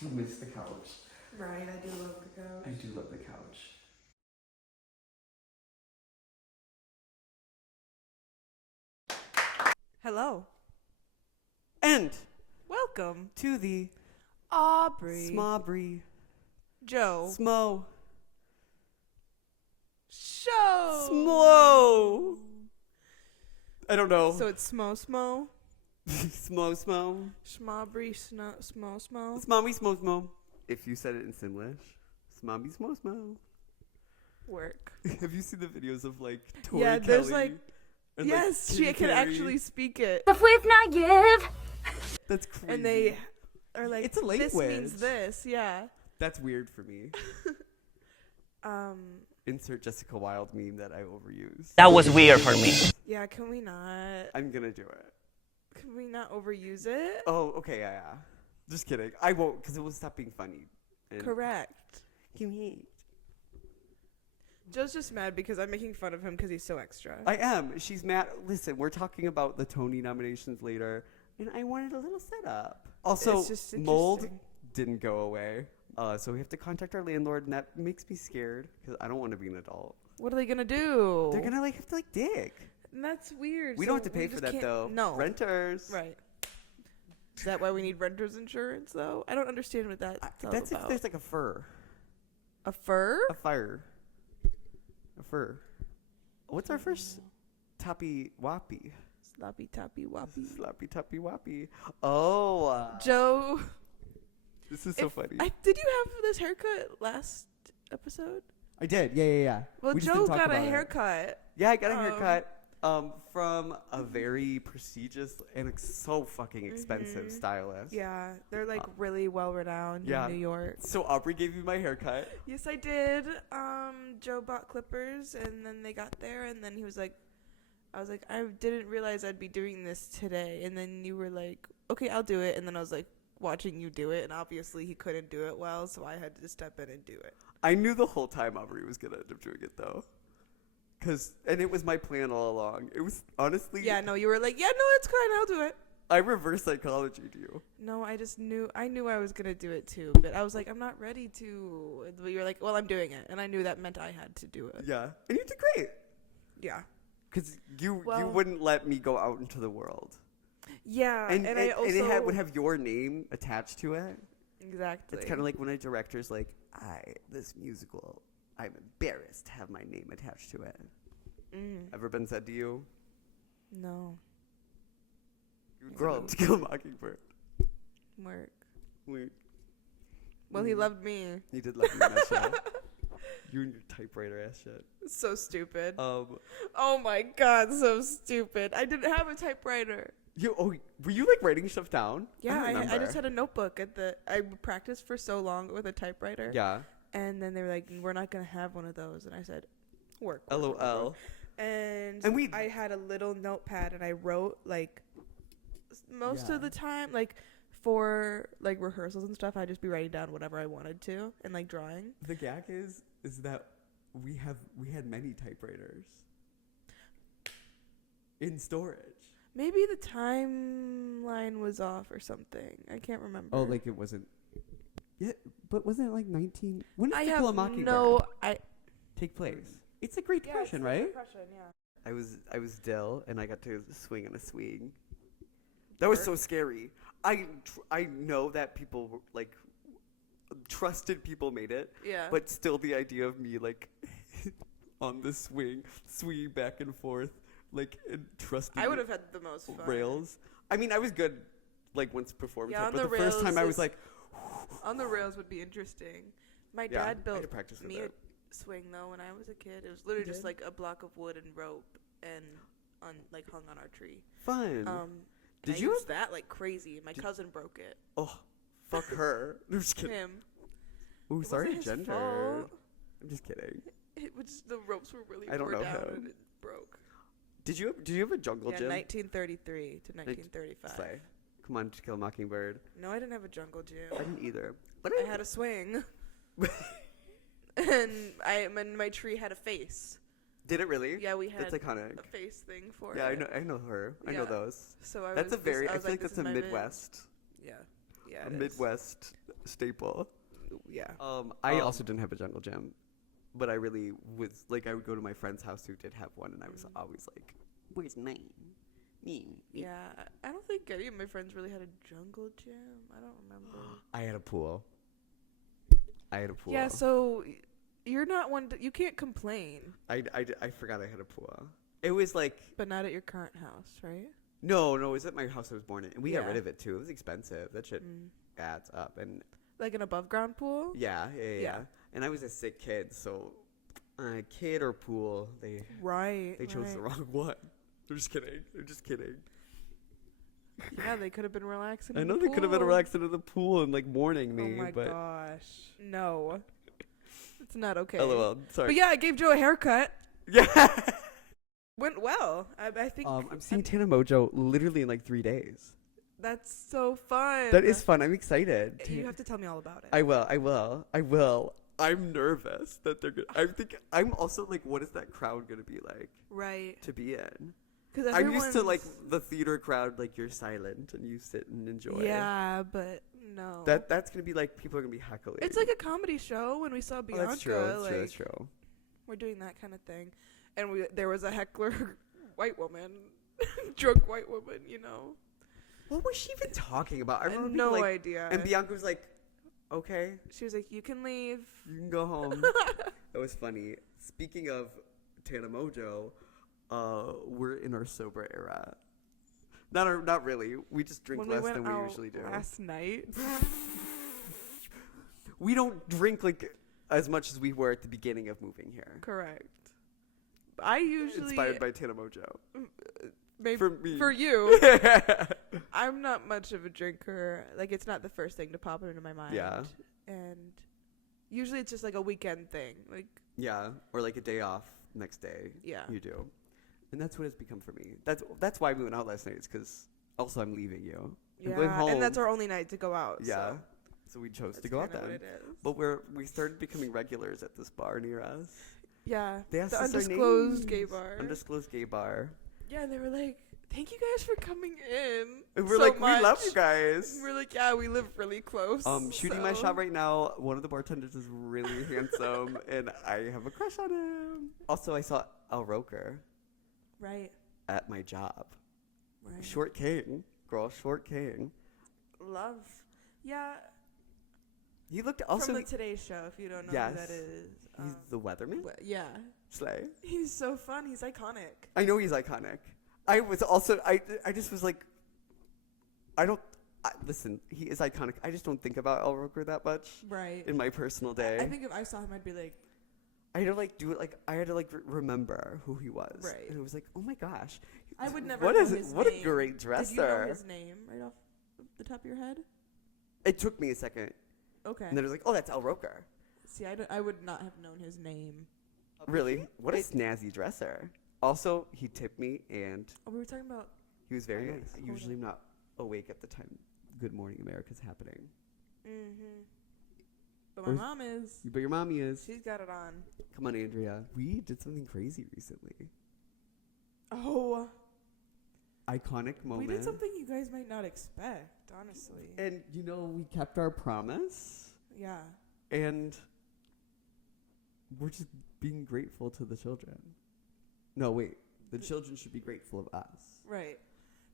do miss the couch. Right, I do love the couch. I do love the couch. Hello. And Welcome. to the Aubree. Aubree. Joe. Smo. Show. Smo. I don't know. So it's Smo. Smo. Schmaubree, Smo. Smommy smo. If you said it in Simlish, Smommy smo. Work. Have you seen the videos of like Tori Yeah, Kelly? there's like, and, yes, like, she Katy can Perry? actually speak it. The flip not give. That's crazy. And they are like, It's a this language. means this, yeah. That's weird for me. Insert Jessica Wilde meme that I overuse. That was weird for me. Yeah, can we not? I'm gonna do it. Can we not overuse it? Oh, okay, yeah. Just kidding. I won't, because it will stop being funny. And Correct. Cute. Joe's just mad because I'm making fun of him because he's so extra. I am. She's mad. Listen, we're talking about the Tony nominations later, and I wanted a little setup. Also, It's just mold interesting. didn't go away, so we have to contact our landlord, and that makes me scared because I don't want to be an adult. What are they gonna do? They're gonna have to dig. And that's weird. We So don't have to pay for just that can't- though. No. Renters. Right. Is that why we need renter's insurance though? I don't understand what that's all That's about. if there's like a fur, A fur? a fire, a fur. What's our first toppy wappy? Sloppy toppy woppy. Sloppy toppy wappy. Oh, Joe, this is so funny. did you have this haircut last episode? I did. Yeah. Well, We just Joe didn't talk got a about it. haircut. Yeah, I got a haircut from a very prestigious and so fucking expensive stylist. Yeah, they're like really well renowned yeah. in New York. So Aubree gave you my haircut. Yes, I did. Joe bought clippers, and then they got there, and then he was like, I was like, I didn't realize I'd be doing this today. And then you were like, okay, I'll do it. And then I was like watching you do it, and obviously he couldn't do it well, so I had to step in and do it. I knew the whole time Aubree was going to end up doing it, though. And it was my plan all along. It was honestly... Yeah, no, you were like, yeah, no, it's fine, I'll do it. I reverse psychologied you. No, I knew I was going to do it too, but I was like, I'm not ready to. But you were like, well, I'm doing it. And I knew that meant I had to do it. Yeah. And you did great. Yeah. Because you Well- wouldn't let me go out into the world. Yeah, And I also... it would have your name attached to it. Exactly. It's kind of like when a director's like, this musical, I'm embarrassed to have my name attached to it. Ever been said to you? No. You grow up to kill a mockingbird. Work. Wait. Well, he loved me. You did love me in that show. You and your typewriter ass shit. So stupid. Um, Oh my god, so stupid. I didn't have a typewriter. were you like writing stuff down? Yeah, I remember. just had a notebook I practiced for so long with a typewriter. Yeah. And then they were like, we're not going to have one of those. And I said, work. LOL. And we- I had a little notepad and I wrote like most Yeah. of the time, like for like rehearsals and stuff, I'd just be writing down whatever I wanted to and like drawing. The gag is that we had many typewriters in storage. Maybe the timeline was off or something. I can't remember. Oh, like it wasn't. Yeah, but wasn't it like 19? When did I To have Kill a Mockingbird no. take place? It's a Great Depression, right? Depression, yeah. I was Dill, and I got to swing on a swing. That was so scary. I know that people like trusted people made it, Yeah. but still the idea of me like on the swinging back and forth, like and trusting. I would have had the most fun. rails. I mean, I was good like once performance, Yeah, on but the the first rails time I was is- like, On the rails would be interesting. My Yeah, I dad had built to practice with me it. a swing though when I was a kid. It was literally You just did? like a block of wood and rope and hung on our tree. fun. Did Did I you used that like crazy? My cousin broke it. Oh, fuck her. I'm just kidding. Him. Ooh, It sorry, wasn't his gender. fault. I'm just kidding. It was the ropes were really I don't wore know down him. and it broke. Did you have a jungle Yeah, gym? 1933 to 1935. Slay. Come on, To Kill a Mockingbird. No, I didn't have a jungle gym. I didn't either. But I had a swing. And my tree had a face. Did it really? Yeah, we had That's iconic. a face thing for Yeah, it. I know her. I know Yeah. those. So I That's was a very. I I was feel like this that's a is my bit. Midwest. Yeah. Yeah. A it is. Midwest staple. Yeah. I also didn't have a jungle gym, but I really was like, I would go to my friend's house who did have one, and I was always like, "Where's mine?" Me. Yeah, I don't think any of my friends really had a jungle gym. I don't remember. I had a pool. Yeah, so you're not one. You can't complain. I forgot I had a pool. It was like, But not at your current house, right? no, it was at my house I was born in, and we got Yeah. rid of it too. It was expensive. That shit adds up, and Like an above ground pool. yeah. Yeah. And I was a sick kid, so kid or pool, they chose the wrong one. I'm just kidding. Yeah, they could have been relaxing. I in know the they could have been pool. relaxing in the pool and like mourning me, Oh my but gosh, no, it's not okay. LOL. Sorry. But yeah, I gave Joe a haircut. Yeah. Went well. I think. I'm seeing Tana Mojo literally in like 3 days. That's so fun. That is fun. I'm excited. You have to tell me all about it. I will. I'm nervous that they're good. I'm also like, what is that crowd gonna be like Right. to be in? Because I'm used to like the theater crowd, like you're silent and you sit and enjoy. Yeah, but no. That's gonna be like people are gonna be heckling. It's like a comedy show when we saw Bianca. That's true. That's true. We're doing that kind of thing, and there was a heckler, white woman, drunk white woman. You know. What was she even talking about? I had remember no being like, idea. and Bianca was like, "Okay, She was like, "You can leave." you can go home." That was funny. Speaking of Tana Mojo, we're in our sober era. Not really. We just drink When we less went than we out usually do. last night. We don't drink like as much as we were at the beginning of moving here. Correct. I usually Inspired by Tana Mojo. maybe For me. for you. I'm not much of a drinker. Like, it's not the first thing to pop into my mind. Yeah. And usually it's just like a weekend thing. Like, Yeah, or like a day off next day. yeah. You do. And that's what it's become for me. That's why we went out last night. It's because also I'm leaving you. I'm going home. And that's our only night to go out. Yeah. So So we chose that's to go out kinda then. what it is. But we started becoming regulars at this bar near us. Yeah. They asked The us our undisclosed gay names. bar. Undisclosed gay bar. Yeah, and they were like, "Thank you guys for coming in." And we're so like, much. we love you guys. And we're like, yeah, we live really close. Shooting my shot right now. One of the bartenders is really handsome, and I have a crush on him. Also, I saw Al Roker Right. at my job. Right. Short king, girl, short king. Love. Yeah. He looked also. From the Today Show, if you don't know Yes. who that is. He's the weatherman. Yeah. Slay. He's so fun. He's iconic. I know he's iconic. I was also. I just was like. Listen, he is iconic. I just don't think about Al Roker that much Right. in my personal day. I think if I saw him, I'd be like, I had to like do it like I had to like remember who he was. Right. And it was like, oh my gosh. I would never What know is it? his What name. a great dresser. Did you know his name right off the top of your head? It took me a second. Okay. And then it was like, oh, that's Al Roker. See, I would not have known his name. Really? What a snazzy dresser. Also, he tipped me and Oh, we were talking about. he was very Okay, nice. hold Usually on. I'm not awake at the time Good Morning America's happening. Mm-hmm. But my Where's- mom is. But your mommy is. She's got it on. Come on, Andrea. We did something crazy recently. Oh. Iconic moment. We did something you guys might not expect, honestly. And, we kept our promise. Yeah. And we're just being grateful to the children. No, wait. The children should be grateful of us. Right.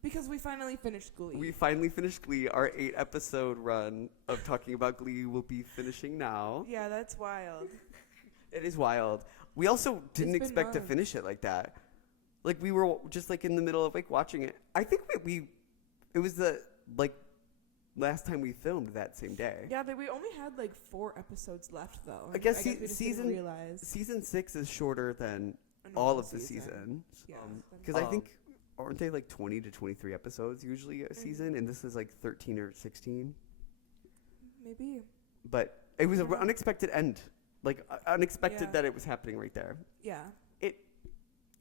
Because we finally finished Glee. We finally finished Glee. Our 8-episode run of talking about Glee will be finishing now. Yeah, that's wild. It is wild. We also didn't It's been expect to months. finish it like that. Like, we were just, like, in the middle of, like, watching it. I think it was the, like, last time we filmed that same day. Yeah, we only had like 4 episodes left, though. I guess we just didn't realize. Season 6 is shorter than a all normal of the season. Yeah. Because I think, aren't they like 20 to 23 episodes usually a season? And this is like 13 or 16. Maybe. But it was an unexpected end. Like, unexpected Yeah. that it was happening right there. Yeah.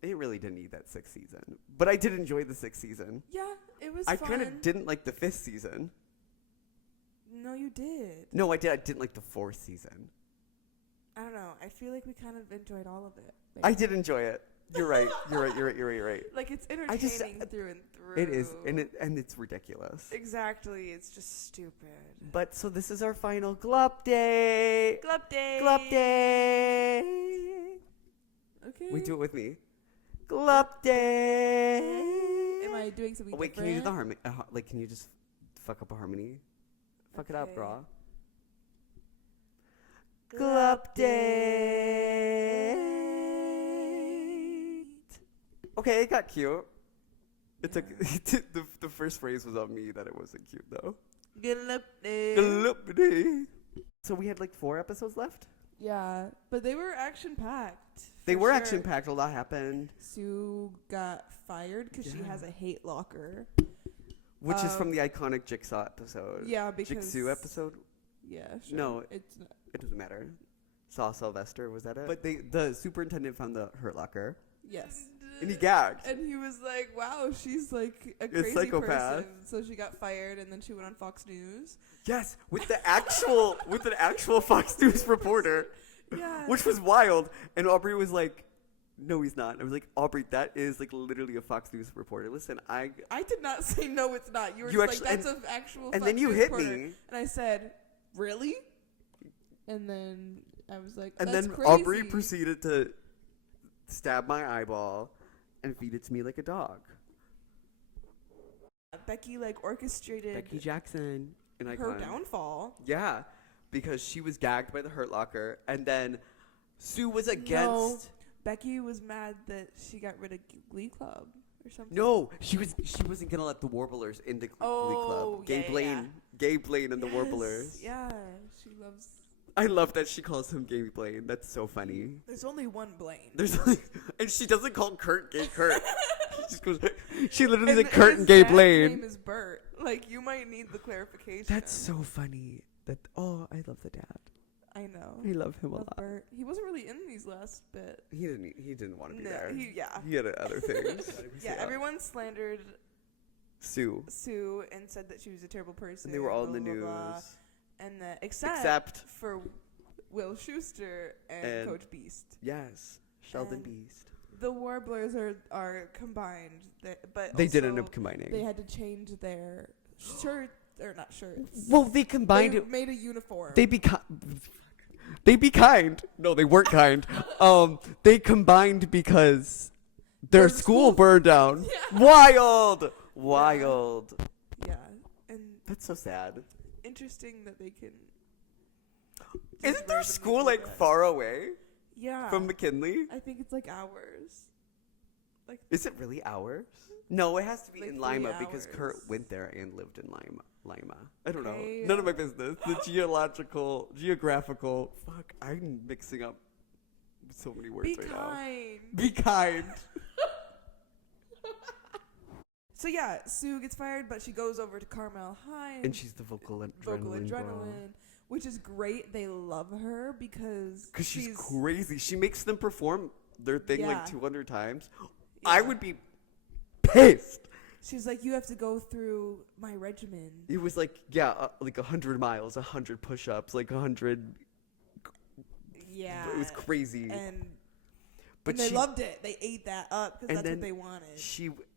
It really didn't need that 6th season. But I did enjoy the 6th season. Yeah, it was I fun. kind of didn't like the 5th season. No, you did. No, I did. I didn't like the 4th season. I don't know. I feel like we kind of enjoyed all of it. I did enjoy it. You're right. You're right. Like, it's I just- entertaining through and through. It is, and it's ridiculous. Exactly. It's just stupid. But so this is our final Glupdate. Glupdate. Glupdate. Okay. We do it with me. Glupdate. Am I doing something Oh, wait, different? can you do the harmony? Like, can you just fuck up a harmony? Fuck it up, Okay. girl. Glupdate. Okay, it got cute. It took the first phrase was on me that it wasn't cute though. Glupdate. Glupdate. So we had like 4 episodes left. Yeah, but they were action packed. They were action packed. A lot happened, Sue got fired because she Yeah. has a hate locker. which is from the iconic Jigsaw episode. Yeah, because Jigsaw episode. Yeah, sure. No. It's not. It doesn't matter. Saw Sylvester, was that it? But the superintendent found the hurt locker, Yes. and he gagged. And he was like, "Wow, she's like a A crazy psychopath. person." So she got fired, and then she went on Fox News. Yes, with the actual with an actual Fox News reporter, Yeah. which was wild. And Aubree was like, "No, he's not." I was like, "Aubree, that is like literally a Fox News reporter. Listen, I did not say no, it's not. You were You just actually- like, "That's an actual." and Fox then you News hit reporter." me, and I said, "Really?" And then I was like, and "That's then crazy." Aubree proceeded to stab my eyeball and feed it to me like a dog. Becky like orchestrated Becky Jackson, an her icon. downfall. Yeah, because she was gagged by the Hurt Locker, and then Sue was against. No, Becky was mad that she got rid of Glee Club or something. No, she wasn't gonna let the Warblers into Glee Oh, Club. Gabe yeah, Blaine, yeah. Gabe Blaine, and the Yes, Warblers. Yeah, she loves. I love that she calls him Gabe Blaine. That's so funny. There's only one Blaine. There's and she doesn't call Kurt Gay Kurt. she just goes. She literally And said Kurt his and Gabe dad's Blaine. name is Bert. Like, you might need the clarification. That's so funny. I love the dad. I know. I love him a Love lot. Bert. He wasn't really in these last bit. He didn't want to be No, there. yeah. He had other things. Yeah, everyone slandered Sue. Sue and said that she was a terrible person. And they were all in the blah, news. blah, blah. And that except Except for Will Schuster and Coach Beast. yes, Sheldon And Beast. The Warblers are combined, but They did also end up combining. They had to change their shirt or not shirts. Well, they combined They it. made a uniform. They be kind. No, they weren't kind. They combined because their school burned down. Yeah. Wild. Yeah, and That's so sad. interesting that they can. just Isn't their randomly school do like that. far away Yeah. from McKinley? I think it's like hours. Like Is it really ours? No, it has to be Like in 3 Lima because Kurt hours. went there and lived in Lima. I don't Okay, know. None of my business. The geographical. Fuck, I'm mixing up so many words be right kind. now. Be kind. So yeah, Sue gets fired, but she goes over to Carmel High And she's the vocal adrenaline, adrenaline. which is great. They love her because She's crazy. She makes them perform their thing Yeah. like 200 times. Yeah. I would be pissed. She's like, you have to go through my regimen. It was like, like 100 miles, 100 push-ups, like 100. Yeah, It was crazy. But But they she- loved it. They ate that up because And that's what then they wanted.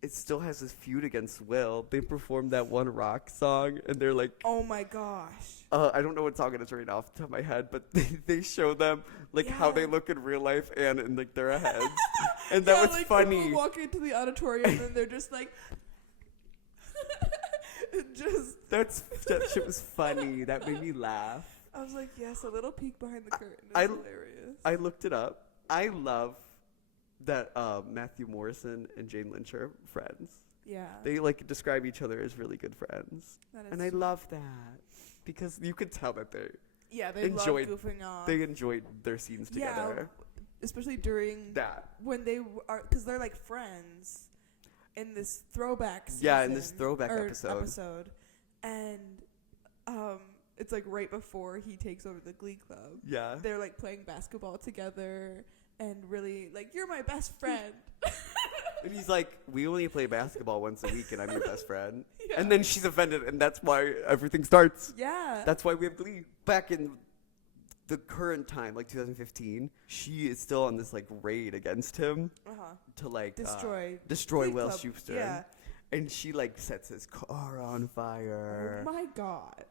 It still has this feud against Will. They performed that one rock song, and they're like, Oh my gosh. I don't know what song it is right now off the top of my head, but they show them like how they Yeah. look in real life and in like their heads, and that was like funny. People walk into the auditorium and they're just like, That shit was funny. That made me laugh. I was like, yes, a little peek behind the curtain is I- hilarious. I looked it up. I love that Matthew Morrison and Jane Lynch are friends. Yeah. They like describe each other as really good friends, that is and I true. love that because you could tell that they enjoyed goofing off. enjoyed their scenes Yeah, together. especially during That when they are, because they're like friends in this throwback season. Yeah, in this throwback or episode. And it's like right before he takes over the Glee Club. Yeah. They're like playing basketball together and really like, you're my best friend. And he's like, we only play basketball once a week, and I'm your best friend. Yeah. And then she's offended, and that's why everything starts. Yeah. That's why we have Glee. Back in the current time, like 2015, she is still on this like raid against him to like destroy Glee Will Club. Schuester. Yeah. And she like sets his car on fire. Oh my god.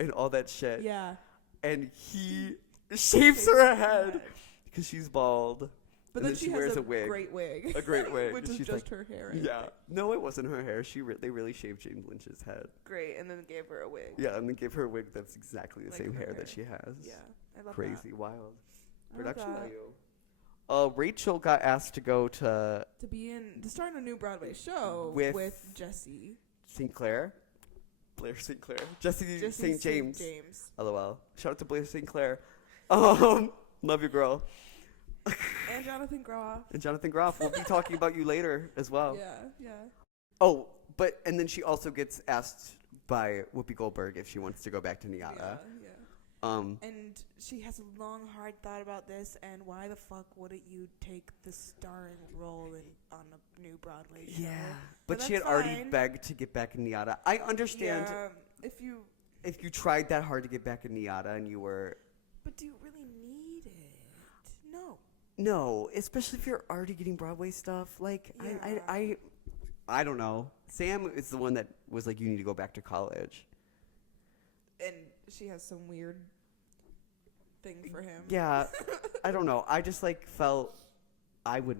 And all that shit. Yeah. And he shaves her head because she's bald. But and then she wears has a wig. great wig. A great wig. Which and is she's just like, her hair. Yeah. No, it wasn't her hair. They really shaved James Lynch's head. Great. And then gave her a wig. Yeah, and then gave her a wig that's exactly the Like same her hair hair. that she has. Yeah. I love Crazy, wild. I love Production that. value. Rachel got asked to go to To start a new Broadway show With Jesse. Sinclair. Blair Sinclair. Jesse St. James. LOL. Shout out to Blair Sinclair. Love you, girl. And Jonathan Groff. And Jonathan Groff. We'll be talking about you later as well. Yeah. Oh, and then she also gets asked by Whoopi Goldberg if she wants to go back to Niata. Yeah. And she has a long, hard thought about this, and why the fuck wouldn't you take the starring role on a new Broadway show? Yeah, but she had that's already fine. begged to get back in Niata. I understand Yeah, if you tried that hard to get back in Niata and you were... But do you really need it? No, especially if you're already getting Broadway stuff. Like, Yeah. I don't know. Sam is the one that was like, you need to go back to college. And she has some weird thing for him. Yeah, I don't know. I just like felt I would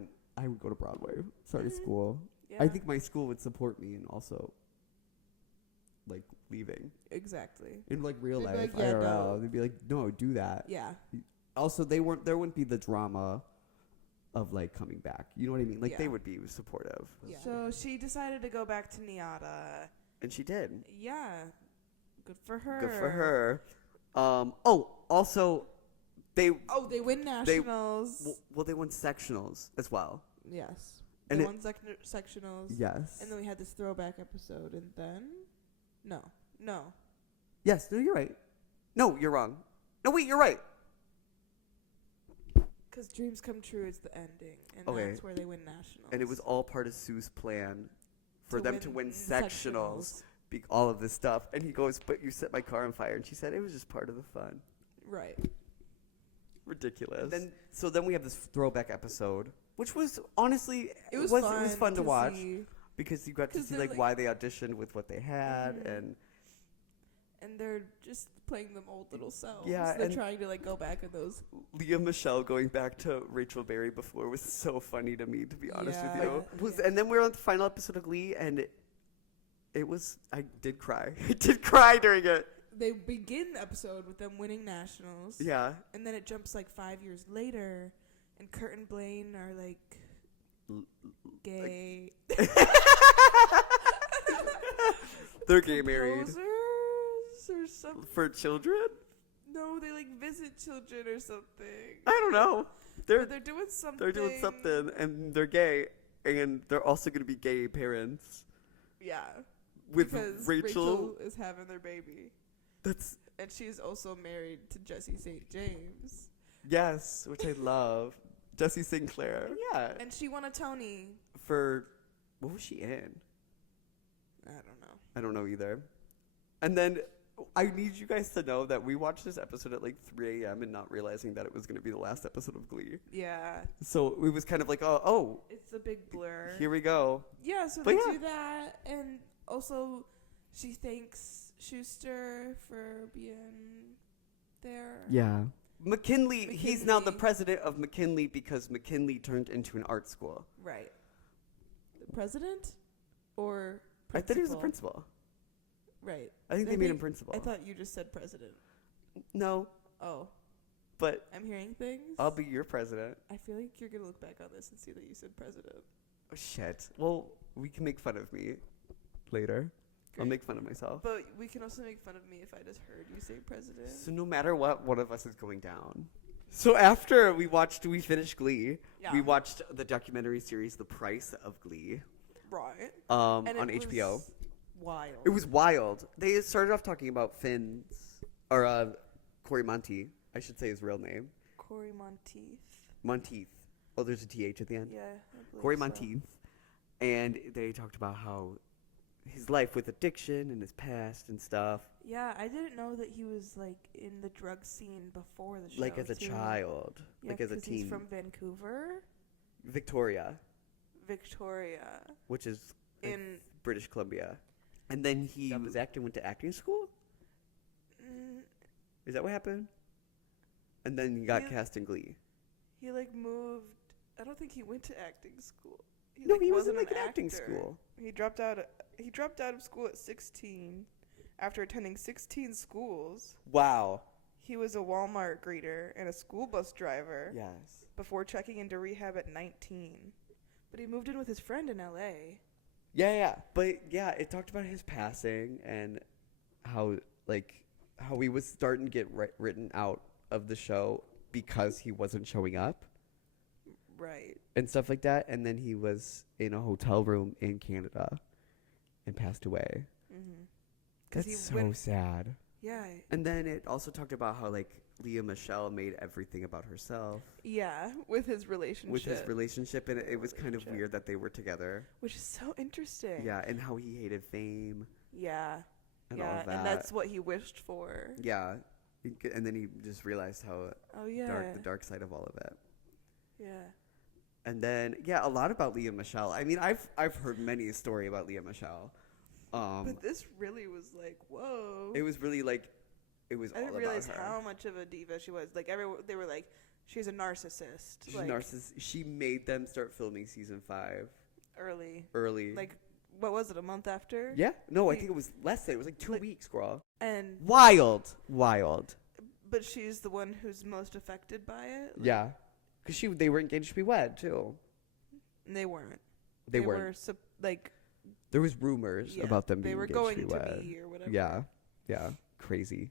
go to Broadway. Start a school. Yeah. I think my school would support me and also like leaving. Exactly. In like real They'd be life, like, yeah, IRL, no. they'd be like, no, do that. Yeah. Also, there wouldn't be the drama of like coming back. You know what I mean? Like Yeah. they would be supportive. Yeah. So she decided to go back to Niata. And she did. Yeah. Good for her. Good for her. Also, they win nationals. well, they won sectionals as well. Yes. And They won sectionals. Yes. And then we had this throwback episode, and then no. Yes. No, you're right. No, you're wrong. No, wait, you're right. Because Dreams Come True is the ending, and Okay. that's where they win nationals. And it was all part of Sue's plan for them to win sectionals. sectionals. All of this stuff. And he goes, but you set my car on fire. And she said, it was just part of the fun. Right. Ridiculous. Then we have this throwback episode, which was honestly, It was fun to watch. see. Because you got to 'Cause see they're like why they auditioned with what they had. Mhm. And they're just playing them old little selves. Yeah, They're and- trying to like go back in those. Leah Michelle going back to Rachel Berry before was so funny to me, to be honest with you. Yeah. And then we're on the final episode of Glee, and I did cry. I did cry during it. They begin the episode with them winning nationals. Yeah. And then it jumps like 5 years later, and Kurt and Blaine are like gay. They're gay married. Composers or something. For children? No, they like visit children or something. I don't know. They're doing something. They're doing something, and they're gay, and they're also going to be gay parents. Yeah. With because Rachel. is having their baby. And she's also married to Jesse St. James. Yes, which I love. Jessie Sinclair. Yeah. And she won a Tony. For, what was she in? I don't know. I don't know either. And then I need you guys to know that we watched this episode at like 3 a.m. and not realizing that it was going to be the last episode of Glee. Yeah. So it was kind of like, oh, It's a big blur. here we go. Yeah, so But they yeah. do that. And also, she thanks Schuster for being there. Yeah. McKinley, he's now the president of McKinley because McKinley turned into an art school. Right. The president? Or principal? I thought he was the principal. Right. I think they made him principal. I thought you just said president. No, Oh. but I'm hearing things. I'll be your president. I feel like you're going to look back on this and see that you said president. Oh, shit. Well, we can make fun of me later. I'll Great. make fun of myself. But we can also make fun of me if I just heard you say president. So no matter what, one of us is going down. So after we finished Glee, Yeah. we watched the documentary series The Price of Glee Right. on And it HBO. was wild. It was wild. They started off talking about Corey Monteith, I should say his real name. Corey Monteith. Monteith. Oh, there's a TH at the end. Yeah. I believe Corey so. Monteith. And they talked about how his life with addiction and his past and stuff. Yeah, I didn't know that he was like in the drug scene before the show. Like as a too. child, Yeah, like as a 'cause teen. he's from Vancouver, Victoria, Victoria, which is in British Columbia. And then he was acting, went to acting school? mm, Is that what happened? And then he got He- cast in Glee. he like moved. I don't think he went to acting school. No, like, he was in wasn't like an an acting actor. school. He dropped out. He dropped out of school at 16 after attending 16 schools. Wow. He was a Walmart greeter and a school bus driver Yes. before checking into rehab at 19. But he moved in with his friend in L.A. Yeah. But yeah, it talked about his passing and how he was starting to get written out of the show because he wasn't showing up Right. and stuff like that. And then he was in a hotel room in Canada and passed away. Mm-hmm. 'Cause That's he so went- sad. Yeah. And then it also talked about how like Leah Michelle made everything about herself Yeah, with his relationship. with his relationship, and it was kind of Relationship. weird that they were together. Which is so interesting. Yeah, and how he hated fame Yeah. and all yeah, of that. and that's what he wished for. Yeah, and then he just realized how Oh yeah. the dark side of all of it. Yeah. And then a lot about Leah Michelle. I mean, I've heard many a story about Leah Michelle. But this really was like, whoa. It was really like it was I all didn't about realize her. how much of a diva she was. Like they were like, she's a narcissist. She's like, narcissist. She made them start filming season 5 early. Like, what was it? A month after? Yeah. No, I Like- think it was less than. It was like 2 like- weeks, girl. And Wild. but she's the one who's most affected by it. Like, Yeah. Because they were engaged to be wed, too. And they weren't. They weren't. Were like, There was rumors yeah, about them being they were engaged going to be to wed. be or whatever. Yeah. Crazy.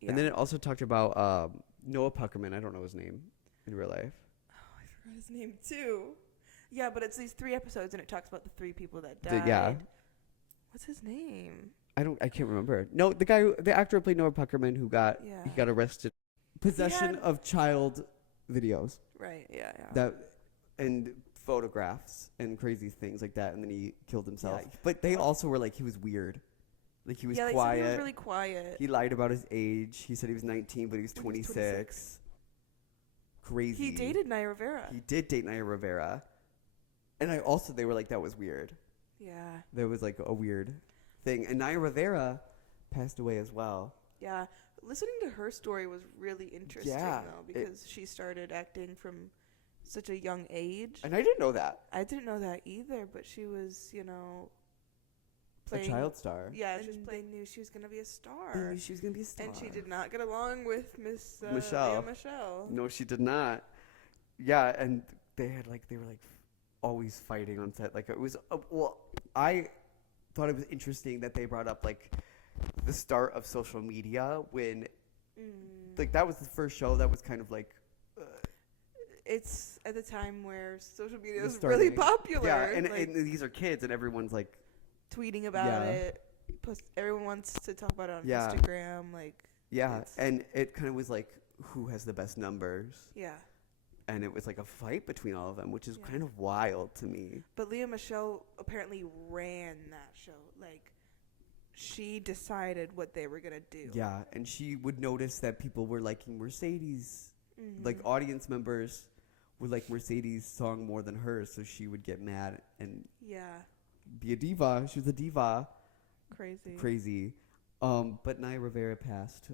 Yeah. And then it also talked about Noah Puckerman. I don't know his name in real life. Oh, I forgot his name too. Yeah, but it's these 3 episodes, and it talks about the 3 people that died. Yeah. What's his name? I can't remember. No, the actor who played Noah Puckerman who got arrested. Possession had- of child videos. Right. Yeah. And photographs and crazy things like that, and then he killed himself. Yeah. But they also were like, he was weird. Like, he was They said quiet. he was really quiet. He lied about his age. He said he was 19, but he was When he was 26. Crazy. He dated Naya Rivera. He did date Naya Rivera. And they were like, that was weird. Yeah. That was like a weird thing. And Naya Rivera passed away as well. Yeah. Listening to her story was really interesting, Yeah, though, because she started acting from such a young age. And I didn't know that. I didn't know that either, but she was, A child star. Yeah, she was playing. They knew she was going to be a star. They knew she was going to be a star. And she did not get along with Miss Michelle. Leah Michelle. No, she did not. Yeah, and they were always fighting on set. Like, it was, I thought it was interesting that they brought up, like, the start of social media when, like, that was the first show that was kind of like, It's at the time where social media was was really starting. popular. yeah, and, like, and these are kids, and everyone's like, tweeting about Yeah. it. Everyone wants to talk about it on Yeah. Instagram. Like, yeah, It's- and it kind of was like, who has the best numbers? yeah. And it was like a fight between all of them, which is Yeah. kind of wild to me. But Leah Michelle apparently ran that show. Like, she decided what they were gonna do. Yeah, and she would notice that people were liking Mercedes. Mhm. Like, audience members would like Mercedes' song more than hers, so she would get mad and Yeah. be a diva. She was a diva. Crazy. Crazy. But Naya Rivera passed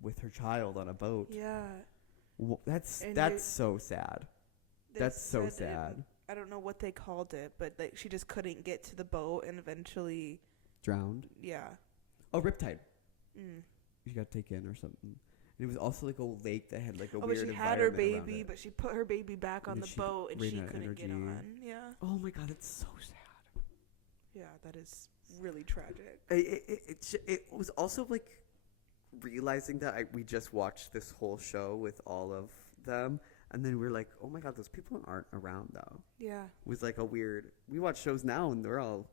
with her child on a boat. Yeah. That's And so sad. They That's so said sad. I don't know what they called it, but like she just couldn't get to the boat, and eventually, Drowned. yeah. Oh, Riptide. Mm. She got taken or something. And it was also like a lake that had like a Oh, but weird she had her environment around baby, it. but she put her baby back on And the then she boat, and ran she out of couldn't get energy. on. Yeah. Oh my god, it's so sad. Yeah, that is really tragic. It was also like realizing that we just watched this whole show with all of them, and then we're like, oh my god, those people aren't around though. Yeah. It was like a weird. We watch shows now, and they're all,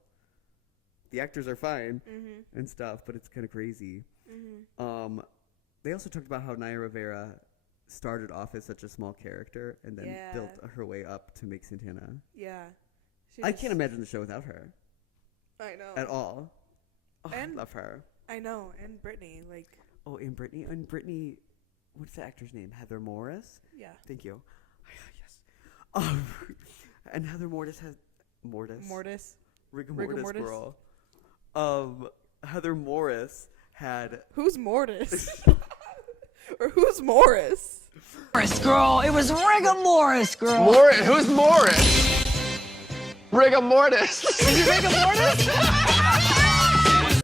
the actors are fine Mhm. and stuff, but it's kind of crazy. Mhm. They also talked about how Naya Rivera started off as such a small character and then Yeah. built her way up to make Santana. Yeah. She I was- can't imagine the show without her I know. at all. Oh, I And- love her. I know, and Brittany, like, Oh, and Brittany, what's the actor's name? Heather Morris? yeah. Thank you. Yes. And Heather Morris has Mortis. Rigor Rigor Mortis mortis? girl. Heather Morris had Who's Mortis? Or who's Morris? Morris, girl. It was rigor Morris, girl. Who's Morris? Rigor mortis. Rigor Mortis?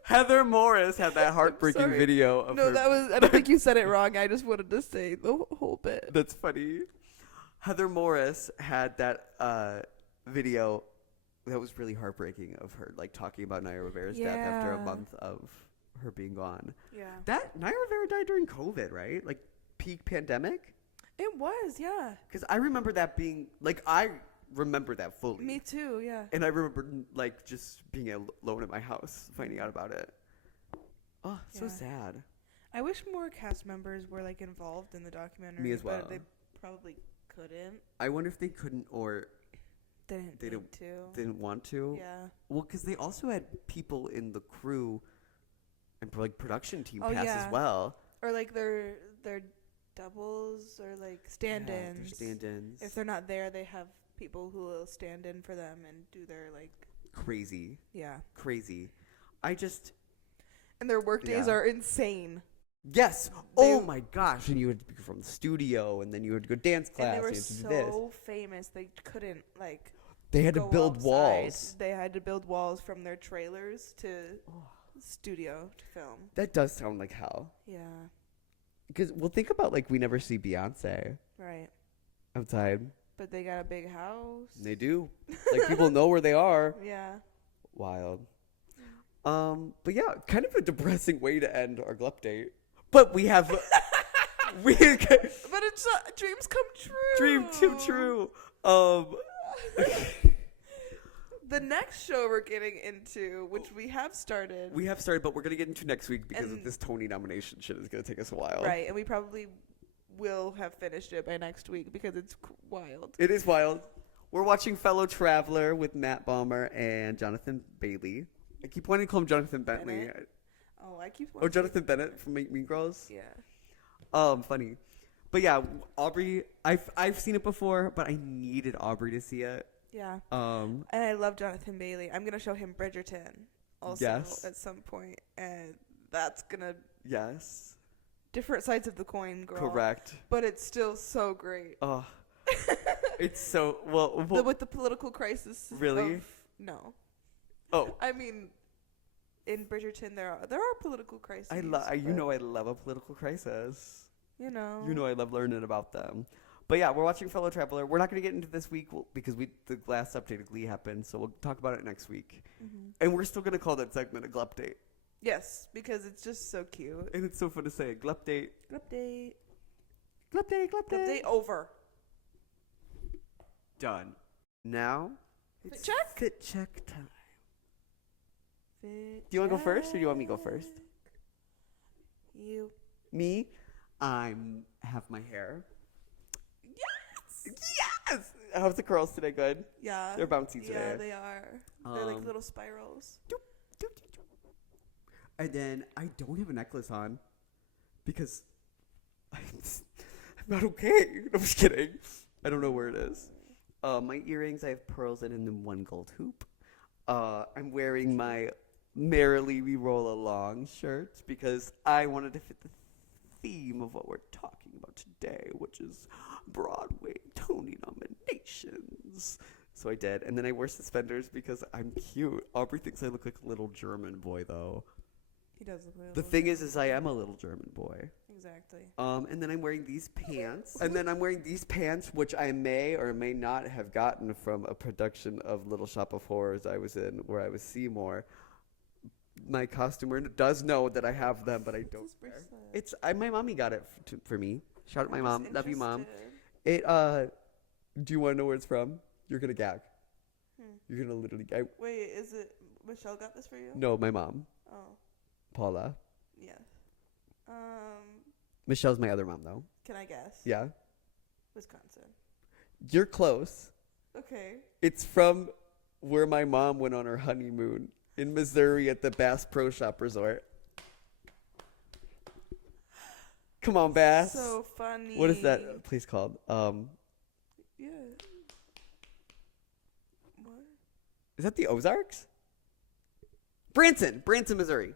Heather Morris had that heartbreaking Sorry. video of No, her. that was. I don't think you said it wrong. I just wanted to say the whole bit. That's funny. Heather Morris had that video that was really heartbreaking of her like talking about Naya Rivera's death after a Yeah. month of her being gone. Yeah. That Naya Rivera died during COVID, right? Like peak pandemic? It was, yeah. Because I remember that being like I remember that fully. Me too, yeah. And I remember like just being alone at my house finding out about it. Oh, so Yeah. sad. I wish more cast members were like involved in the documentary. Me as well. But they probably couldn't. I wonder if they couldn't or They didn't They think to. didn't want to. Yeah. Well, because they also had people in the crew and like production team Oh, cast yeah. as well. Or like their doubles or like Yeah, stand-ins. they're stand-ins. If they're not there, they have people who will stand in for them and do their like Crazy. yeah. I just And their work days Yeah. are insane. yes. They- Oh my gosh! And you would be from the studio, and then you would go dance class. And they were you had to do this. so famous they couldn't like They had to go build outside. walls. They had to build walls from their trailers to studio to film. That does sound like hell. Yeah. Because well, think about like we never see Beyonce Right. outside. But they got a big house. They do. Like people know where they are. Yeah. Wild. But yeah, kind of a depressing way to end our Glupdate. But we have we But it's dreams come true. dream too true. The next show we're getting into, which we have started. We have started, but we're gonna get into next week because of And- this Tony nomination shit is gonna take us a while. Right, and we probably will have finished it by next week because it's wild. It is wild. We're watching Fellow Traveler with Matt Balmer and Jonathan Bailey. I keep wanting to call him Jonathan Bentley. Bennett? Oh, I keep Oh, watching. Jonathan Bennett from Mean Girls. Yeah. Funny. But yeah, Aubree, I've seen it before, but I needed Aubree to see it. Yeah. Um, And I love Jonathan Bailey. I'm gonna show him Bridgerton also Yes. at some point, and that's gonna yes. different sides of the coin, girl. Correct. But it's still so great. Oh, it's so well. With the political crisis. Really? No. Oh, I mean, in Bridgerton there are political crises. I love a political crisis. You know. You know I love learning about them. But yeah, we're watching Fellow Traveler. We're not going to get into this week because the last update of Glee happened, so we'll talk about it next week. Mhm. And we're still going to call that segment a Glupdate. Yes, because it's just so cute. And it's so fun to say, Glupdate. Glupdate. Glupdate, Glupdate. Glupdate over. Done. Now, Fit it's check? Fit check time. Fit Do you want to go first, or do you want me to go check. first? You. Me, I have my hair. Yes! How's the curls today? Good? Yeah. They're bouncy today. Yeah, they are. They're like Um, little spirals. And then I don't have a necklace on because I'm not okay. I'm just kidding. I don't know where it is. My earrings, I have pearls in and then one gold hoop. I'm wearing my Merrily We Roll Along shirt because I wanted to fit the theme of what we're talking about today, which is Broadway Tony nominations. So I did. And then I wore suspenders because I'm cute. Aubree thinks I look like a little German boy, though. He does look like a The little thing German is I am a little German boy. Exactly. And then I'm wearing these pants. And then I'm wearing these pants, which I may or may not have gotten from a production of Little Shop of Horrors I was in, where I was Seymour. My costumer does know that I have them, but I don't This is wear. sad. It's my mommy got it for me. Shout out my I'm mom. just Love you, mom. interested. It. Do you want to know where it's from? You're gonna gag. Hmm. You're gonna literally. Wait, is it Michelle got this for you? No, my mom, Oh, Paula. yeah. Michelle's my other mom, though. Can I guess? Yeah, Wisconsin. you're close. Okay. It's from where my mom went on her honeymoon in Missouri at the Bass Pro Shop Resort. Come on, Bass. So funny. What is that place called? Yeah. What? Is that the Ozarks? Branson, Missouri.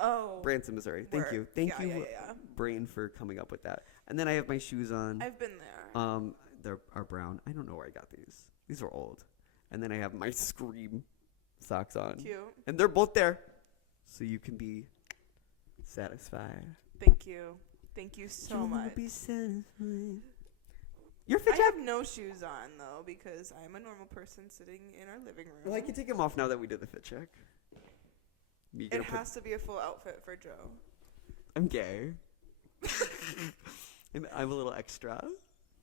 Oh. Branson, Missouri. Thank you. Word. Thank Yeah, you, yeah, yeah. brain, for coming up with that. And then I have my shoes on. I've been there. They are brown. I don't know where I got these. These are old. And then I have my Scream socks on. Cute. And they're both there. So you can be satisfied. Thank you. Thank you so You much. be satisfied. Your I fit check? have no shoes on though because I'm a normal person sitting in our living room. Well, I can take them off now that we did the fit check. Me It gonna put- has to be a full outfit for Joe. I'm gay. And I'm a little extra.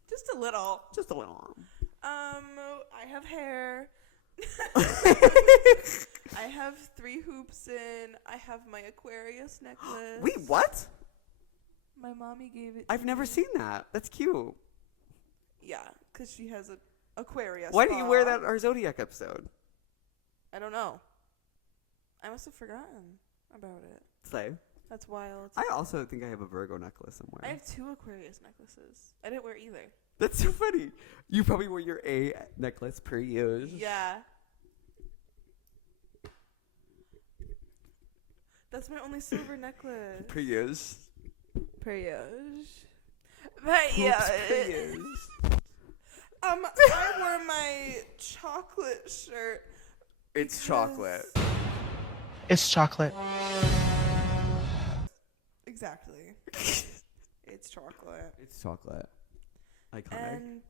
Just a little. Just a little. I have hair. I have 3 hoops in. I have my Aquarius necklace. Wait, what? My mommy gave it. I've to never me. seen that. That's cute. Yeah, because she has a Aquarius. Why do you wear bra. that our Zodiac episode? I don't know. I must have forgotten about it. Slay. That's wild. I also think I have a Virgo necklace somewhere. I have 2 Aquarius necklaces. I didn't wear either. That's so funny. You probably wear your A necklace per use. Yeah. That's my only silver necklace. Per use. Period. But yeah. Hoops per use. I wore my chocolate shirt. It's chocolate. It's chocolate. Exactly. It's chocolate. It's chocolate. Iconic.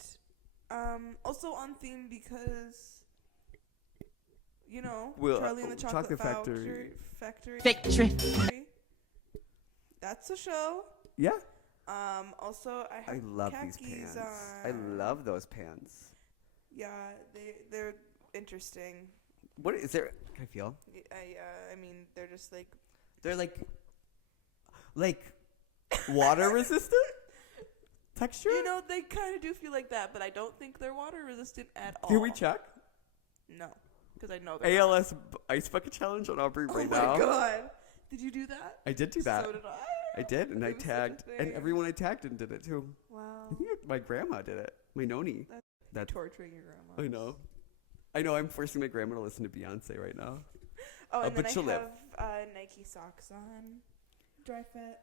And also on theme because Well, Charlie and the Chocolate Factory. Factory. That's a show. Yeah. Also I have I love these khakis pants. on. I love those pants. Yeah, they're interesting. What is there? Can I feel? I mean, they're just like They're like water resistant texture. they kind of do feel like that, but I don't think they're water resistant at all. Can we check? No, because I know they're not. ALS Ice Bucket Challenge on Aubree Oh right my now. god! Did you do that? I did do that. So did I. I did, and I It was such a tagged, and thing. everyone I tagged in did it too. Wow. I think my grandma did it. My noni. That's Torturing your grandma. I know. I know. I'm forcing my grandma to listen to Beyonce right now. Oh, and but then she'll I live. have Nike socks on. Dry fit.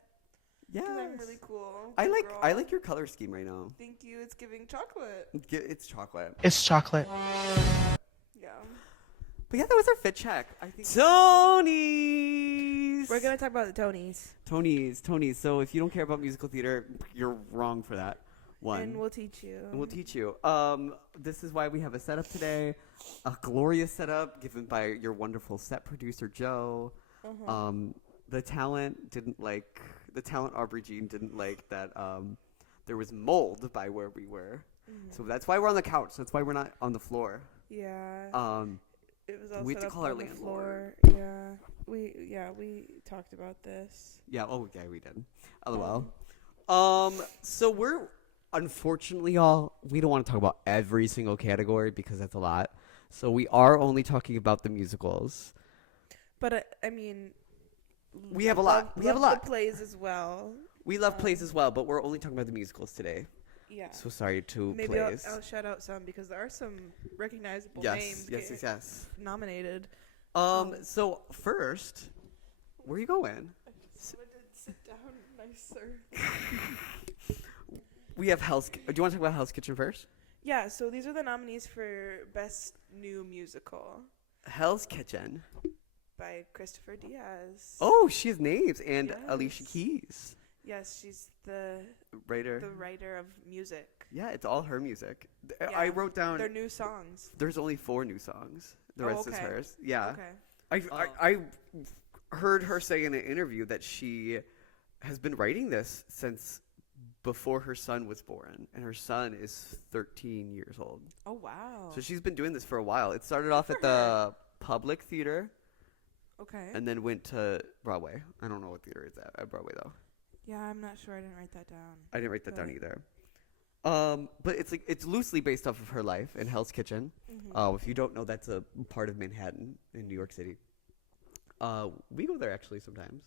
Yeah. I'm really cool. I Good like girl. your color scheme right now. Thank you. It's giving chocolate. It's chocolate. It's chocolate. Yeah. But yeah, that was our fit check. I think Tonys. We're gonna talk about the Tonys. Tonys. So if you don't care about musical theater, you're wrong for that. One. And we'll teach you. And we'll teach you. This is why we have a setup today, a glorious setup given by your wonderful set producer Joe. Uh-huh. The talent Aubree Jean didn't like that. There was mold by where we were, so that's why we're on the couch. That's why we're not on the floor. Yeah. It was all we had set to up call our on the landlord. floor. We talked about this. Yeah. Oh, yeah, we did. LOL. So we're unfortunately we don't want to talk about every single category because that's a lot. So we are only talking about the musicals. But I mean, We have a lot. We have a lot. The plays as well. We love plays as well, but we're only talking about the musicals today. Yeah. So sorry to Maybe plays. I'll shout out some because there are some recognizable yes, names yes. nominated. So first, where are you going? I just wanted to sit down nicer. We have Hell's. Do you want to talk about Hell's Kitchen first? Yeah. So these are the nominees for Best New Musical Hell's Kitchen. by Christopher Diaz. Oh, she has names and Yes. Alicia Keys, Yes, she's the writer. writer of music. Yeah, it's all her music. Yeah. I wrote down. Their new songs. There's only 4 new songs. The Oh, rest is okay. hers. Yeah. Okay. I heard her say in an interview that she has been writing this since before her son was born, and her son is 13 years old. Oh wow. So she's been doing this for a while. It started off at the Public Theater Okay. and then went to Broadway. I don't know what theater it's at Broadway though. Yeah, I'm not sure. I didn't write that down. I didn't write that down Right. either. But it's loosely based off of her life in Hell's Kitchen. Mm-hmm. If you don't know, that's a part of Manhattan in New York City. We go there actually sometimes.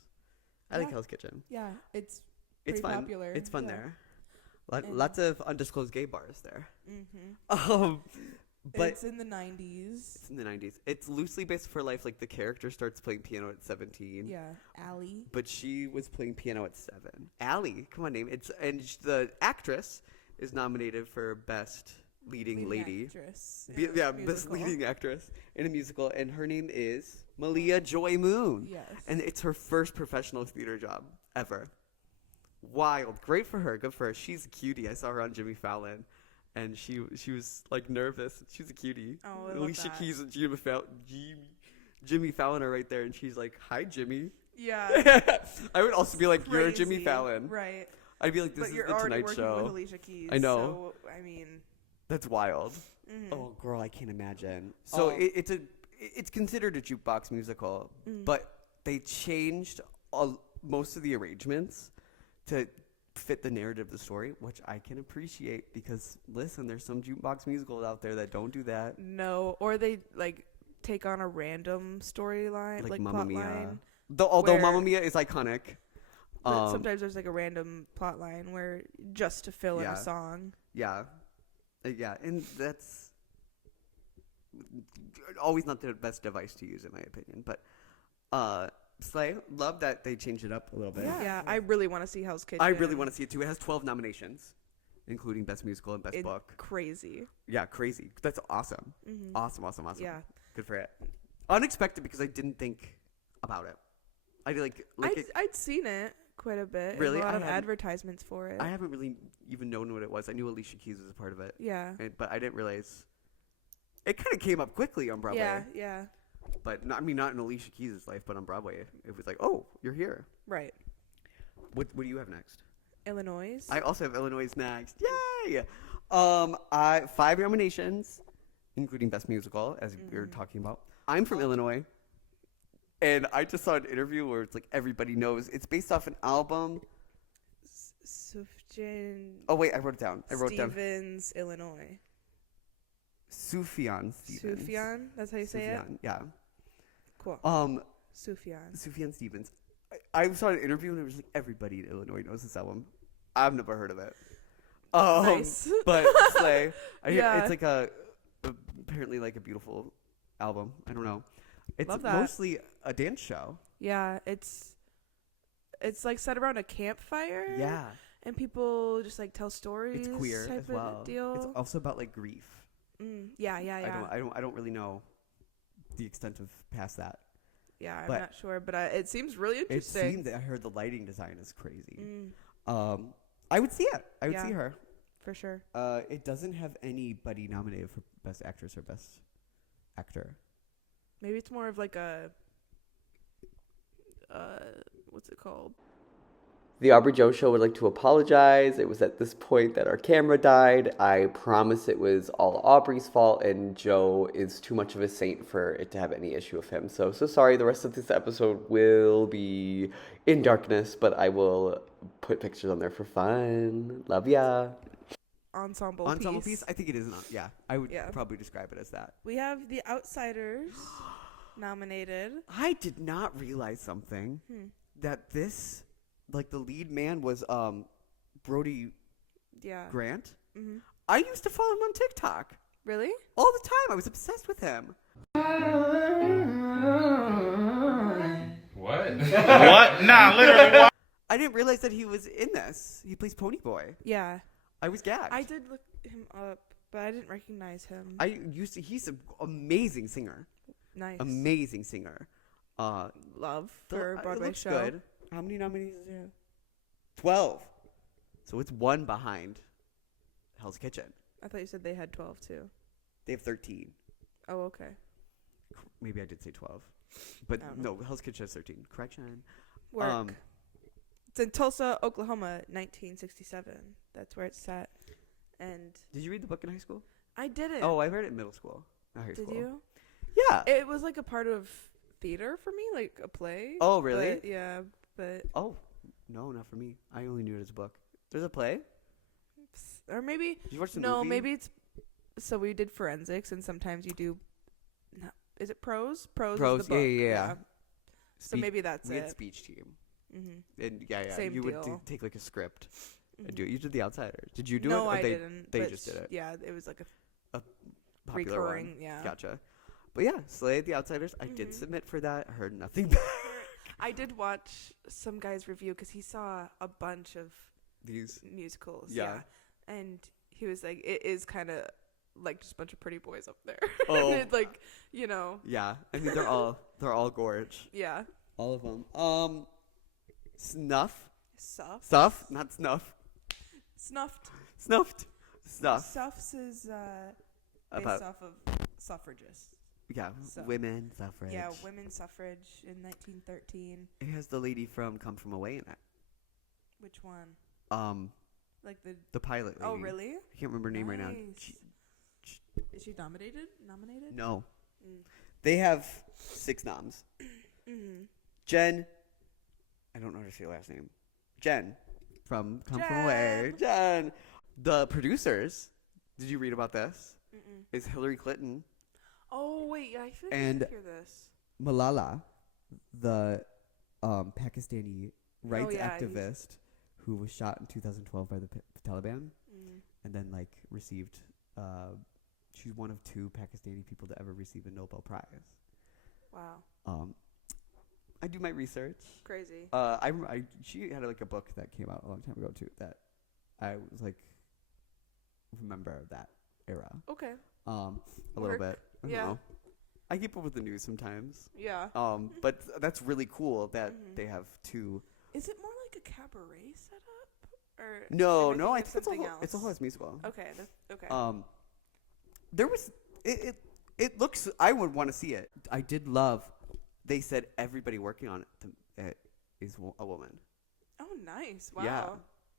I like Yeah. Hell's Kitchen. Yeah, it's It's Pretty fun. popular, It's fun yeah. there. And- Lots of undisclosed gay bars there. Mm-hmm. But It's in the 90s. it's in the 90s. It's loosely based for life. Like the character starts playing piano at 17. Yeah, Allie. But she was playing piano at 7. Allie, come on, name. The actress is nominated for best leading lady. Actress. Best musical. leading actress in a musical, and her name is Malia Joy Moon. Yes. And it's her first professional theater job ever. Wild. Great for her. Good for her. She's a cutie. I saw her on Jimmy Fallon, and she was like nervous. She's a cutie. Oh, I love Alicia that. Keys and Jimmy Fallon are right there, and she's like, "Hi, Jimmy." Yeah. I would also be like, "You're a Jimmy Crazy. Fallon." Right. I'd be like, "This But is you're the already Tonight working Show." with Alicia Keys. I know. So, I mean. That's wild. Mhm. Oh, girl, I can't imagine. So it's considered a jukebox musical, but they changed most of the arrangements to fit the narrative of the story, which I can appreciate because listen, there's some jukebox musicals out there that don't do that, No, or they like take on a random storyline, like Mamma plot Mia. line. Although where- Mamma Mia is iconic. But sometimes there's like a random plot line where just to fill in Yeah. a song. Yeah, and that's always not the best device to use in my opinion. But Slay, love that they changed it up a little bit. Yeah, I really want to see Hell's Kitchen. I really want to see it too. It has 12 nominations, including Best Musical and Best It's Book. crazy. Yeah, crazy. That's awesome. Mhm. Awesome. Yeah, Good for it. Unexpected because I didn't think about it. I did I'd seen it quite a bit. Really? A lot I of hadn't- advertisements for it. I haven't really even known what it was. I knew Alicia Keys was a part of it, Yeah. but I didn't realize it kind of came up quickly on Broadway. Yeah. But not in Alicia Keys' life, but on Broadway, it was like, oh, you're here. Right. What do you have next? Illinois. I also have Illinois next. Yay! 5 nominations, including Best Musical, as we were talking about. I'm from Illinois, and I just saw an interview where it's like everybody knows it's based off an album. Sufjan Oh wait, I wrote it down. Stevens, Illinois. Sufjan Stevens. Sufjan, that's how you say Sufjan, yeah. Cool. Sufjan. Sufjan Stevens. I saw an interview and it was like everybody in Illinois knows this album. I've never heard of it. Nice. But Slay, I hear Yeah. it's like apparently like a beautiful album. I don't know. It's Love that. mostly a dance show. Yeah, it's like set around a campfire. Yeah. And people just like tell stories. It's queer type as well. Of deal. It's also about like grief. Yeah. I don't really know the extent of past that. Yeah, I'm but not sure, but it seems really It interesting. seemed that I heard the lighting design is crazy. Mm, I would see it. I would Yeah. see her. for sure. It doesn't have anybody nominated for Best Actress or Best Actor. Maybe it's more of like a what's it called? The Aubree Joe Show would like to apologize. It was at this point that our camera died. I promise it was all Aubree's fault, and Joe is too much of a saint for it to have any issue with him. So sorry. The rest of this episode will be in darkness, but I will put pictures on there for fun. Love ya. Ensemble piece? I think it is not. Yeah, I would Yeah. probably describe it as that. We have The Outsiders nominated. I did not realize something. That this, like the lead man was Brody Yeah. Grant. Mm-hmm. I used to follow him on TikTok Really? all the time. I was obsessed with him. What? What? Nah, literally. What? I didn't realize that he was in this. He plays Ponyboy. Yeah. I was gagged. I did look him up, but I didn't recognize him. He's an amazing singer. Nice. Amazing singer. Love The- for a it Broadway looks show. good. How many nominees does he have? 12. So it's one behind Hell's Kitchen. I thought you said they had 12 too. They have 13. Oh, okay. Maybe I did say 12. But I don't know. no, Hell's Kitchen has 13. Correction. Work. It's in Tulsa, Oklahoma, 1967. That's where it's set. And Did you read the book in high school? I didn't. Oh, I read it in middle school. Not high Did school. you? Yeah. It was like a part of theater for me, like a play. Oh, really? But, yeah, but Oh, no, not for me. I only knew it as a book. There's a play? or maybe Did you watch the no, movie? maybe it's so we did forensics, and sometimes you do. No, is it prose? Prose. Prose, Is the book. yeah. So So maybe that's we had it. speech team. And yeah, Same you would deal. take like a script and Mhm. do it. You did The Outsiders. Did you do it? No, Or I they, didn't. They but just did it. Yeah, it was like a Popular recurring. one. Yeah. Gotcha. But yeah, Slay The Outsiders. I did Mhm. submit for that. I heard nothing back. I did watch some guy's review because he saw a bunch of These. musicals. Yeah. And he was like, it is kind of like just a bunch of pretty boys up there. Oh. And like, you know. Yeah. I mean, they're all gorge. Yeah. All of them. Snuff. Stuff. Not snuff. Snuffed. Snuffed. Stuff. Stuffs is based About off of suffragists. So- women suffrage. Yeah, women's suffrage in 1913. It has the lady from Come From Away in it. Which one? Like The pilot lady. Oh, really? I can't remember her name right now. Nice. Is she nominated? No. Mm. They have 6 noms. Mm-hmm. Jen. I don't know how to say her last name. Jen from Come From Jen. Away. Jen. The producers. Did you read about this? Mm-mm. Is Hillary Clinton, Oh wait, yeah, I feel like And- I did hear this. Malala, the Pakistani rights yeah, he's- activist who was shot in 2012 by the Taliban, and then like received. She's one of 2 Pakistani people to ever receive a Nobel Prize. Wow, I do my research. crazy. She had like a book that came out a long time ago too that I was like remember that era. Okay. A little Work. bit. I don't Yeah. know. I keep up with the news sometimes. Yeah. But that's really cool that Mhm. they have 2. Is it more like a cabaret setup, or No, am no, I thinking of think it's a something whole, it's a else? whole musical. Okay. Okay. There was it looks. I would want to see it. I did love. They said everybody working on it is a woman. Oh, nice. Wow. Yeah.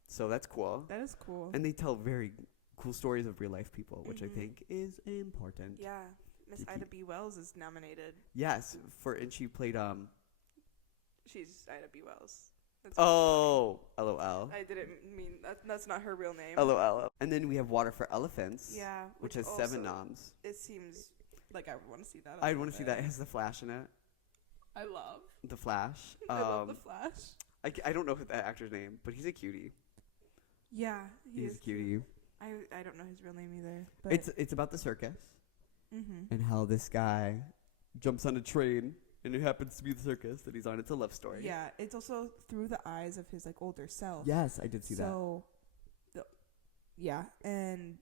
So that's cool. That is cool. And they tell very cool stories of real life people, which I Mhm. think is important. Yeah. Miss to Ida keep- B. Wells is nominated. Yes, and she played She's Ida B. Wells. That's Oh, LOL. I didn't mean that's not her real name. LOL. And then we have Water for Elephants. Yeah. Which has 7 also- noms. It seems like I want to see that. I'd want to see that. It has the Flash in it. I love. The Flash. I love the Flash. I don't know that actor's name, but he's a cutie. Yeah, He's a cutie. I don't know his real name either. But It's about the circus mm-hmm. and how this guy jumps on a train and it happens to be the circus that he's on. It's a love story. Yeah, it's also through the eyes of his like older self. Yes, I did see that. So, yeah, and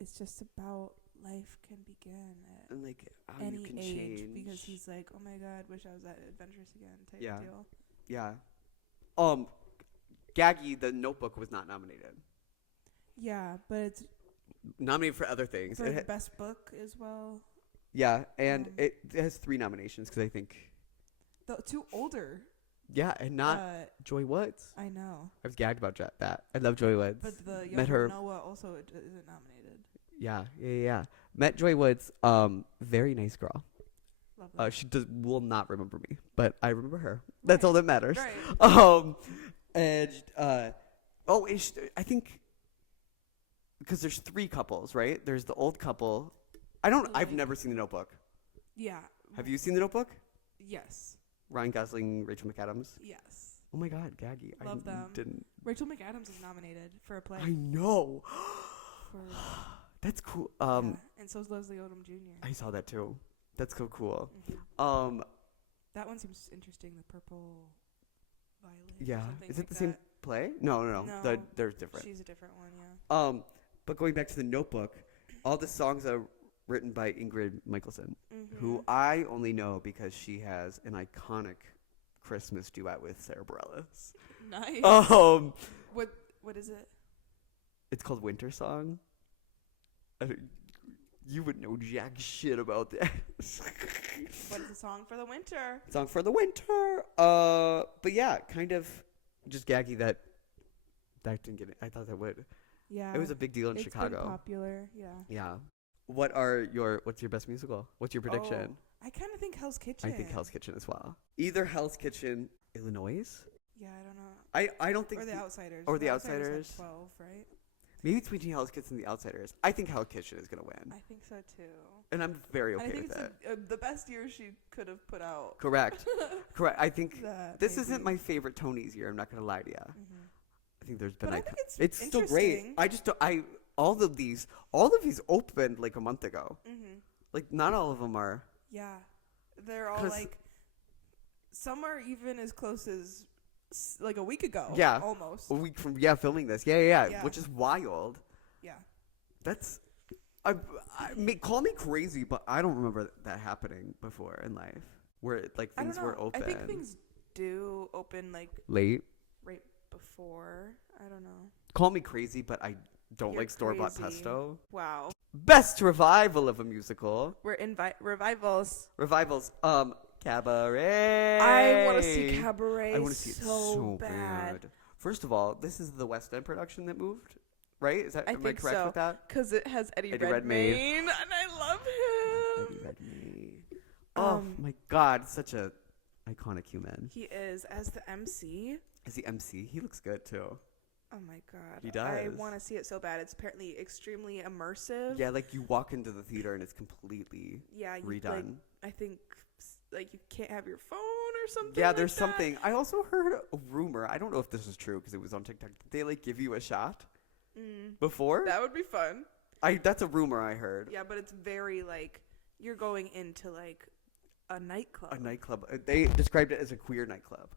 it's just about life can begin at And like how any you can age change. because he's like, oh my god, wish I was that adventurous again type Yeah. deal. Yeah. Gaggy, the Notebook was not nominated. Yeah, but it's Nominated for other things. for It the ha- best book as well. yeah, and Um, it has 3 nominations because I think. The 2 older. Yeah, and not Joy Woods. I know, I was gagged about that. I love Joy Woods. but the Met younger her. Noah also isn't nominated. Yeah. Met Joy Woods. Very nice girl. Love that. She will not remember me, but I remember her. That's all that matters. Right. I think because there's 3 couples, right? There's the old couple. I've Like- never seen The Notebook. Yeah. Have you seen The Notebook? Yes. Ryan Gosling, Rachel McAdams. Yes. Oh my God, Gaggy. Love I them. didn't. Rachel McAdams is nominated for a play. I know. For, That's cool. yeah. And so is Leslie Odom Jr. I saw that too. That's so cool. Mhm. That one seems interesting. The Purple Violet. or Yeah. something Is it like the same that. play? No. No. They're different. She's a different one. Yeah. But going back to The Notebook, all the songs are written by Ingrid Michaelson, who Mhm. I only know because she has an iconic Christmas duet with Sarah Bareilles. Nice. What is it? It's called Winter Song. You would know jack shit about that. What is the song for the winter? Song for the winter. But yeah, kind of just gaggy that didn't get it. I thought that would. Yeah. It was a big deal in It's Chicago. been popular. Yeah. Yeah. What's your best musical? What's your prediction? Oh, I kind of think Hell's Kitchen. I think Hell's Kitchen as well. Either Hell's Kitchen, Illinois. Yeah, I don't know. I don't think Or The Outsiders. or The had Outsiders. 12, right? Maybe it's between Hell's Kitchen and The Outsiders. I think Hell's Kitchen is gonna win, I think so too. and I'm very And okay I think with it's it. the best year she could have put out. Correct. Correct. I think That this maybe. isn't my favorite Tony's year. I'm not gonna lie to you. Mhm. I think there's been. But I think it's still great. interesting. I just don't, all of these opened like a month ago. Mhm. Like not all of them are. Yeah, they're all 'Cause- like. Some are even as close as like a week ago. Yeah. almost. A week from filming this. Yeah, Yeah. which is wild. Yeah. That's. Call me crazy, but I don't remember that happening before in life, where like I don't things were know. open. I think things do open like late. right before. I don't know. Call me crazy, but I don't You're like store-bought crazy. pesto. Wow. Best revival of a musical. We're revivals. Revivals. Cabaret. I want to see Cabaret. I want to see it so bad. bad. First of all, this is the West End production that moved, right? Am I think correct so. with that? Because it has Eddie, Eddie Redmayne, and I love him. Eddie Redmayne. Oh my God, such a iconic human. He is as the MC. As the MC, he looks good too. Oh my God. He I does. want to see it so bad. It's apparently extremely immersive. Yeah, like you walk into the theater and it's completely Yeah. You, redone. Like, I think like you can't have your phone or something. Yeah, like there's that. something. I also heard a rumor. I don't know if this is true because it was on TikTok. Did they like give you a shot before? That would be fun. That's a rumor I heard. Yeah, but it's very like you're going into like a nightclub. A nightclub. They described it as a queer nightclub,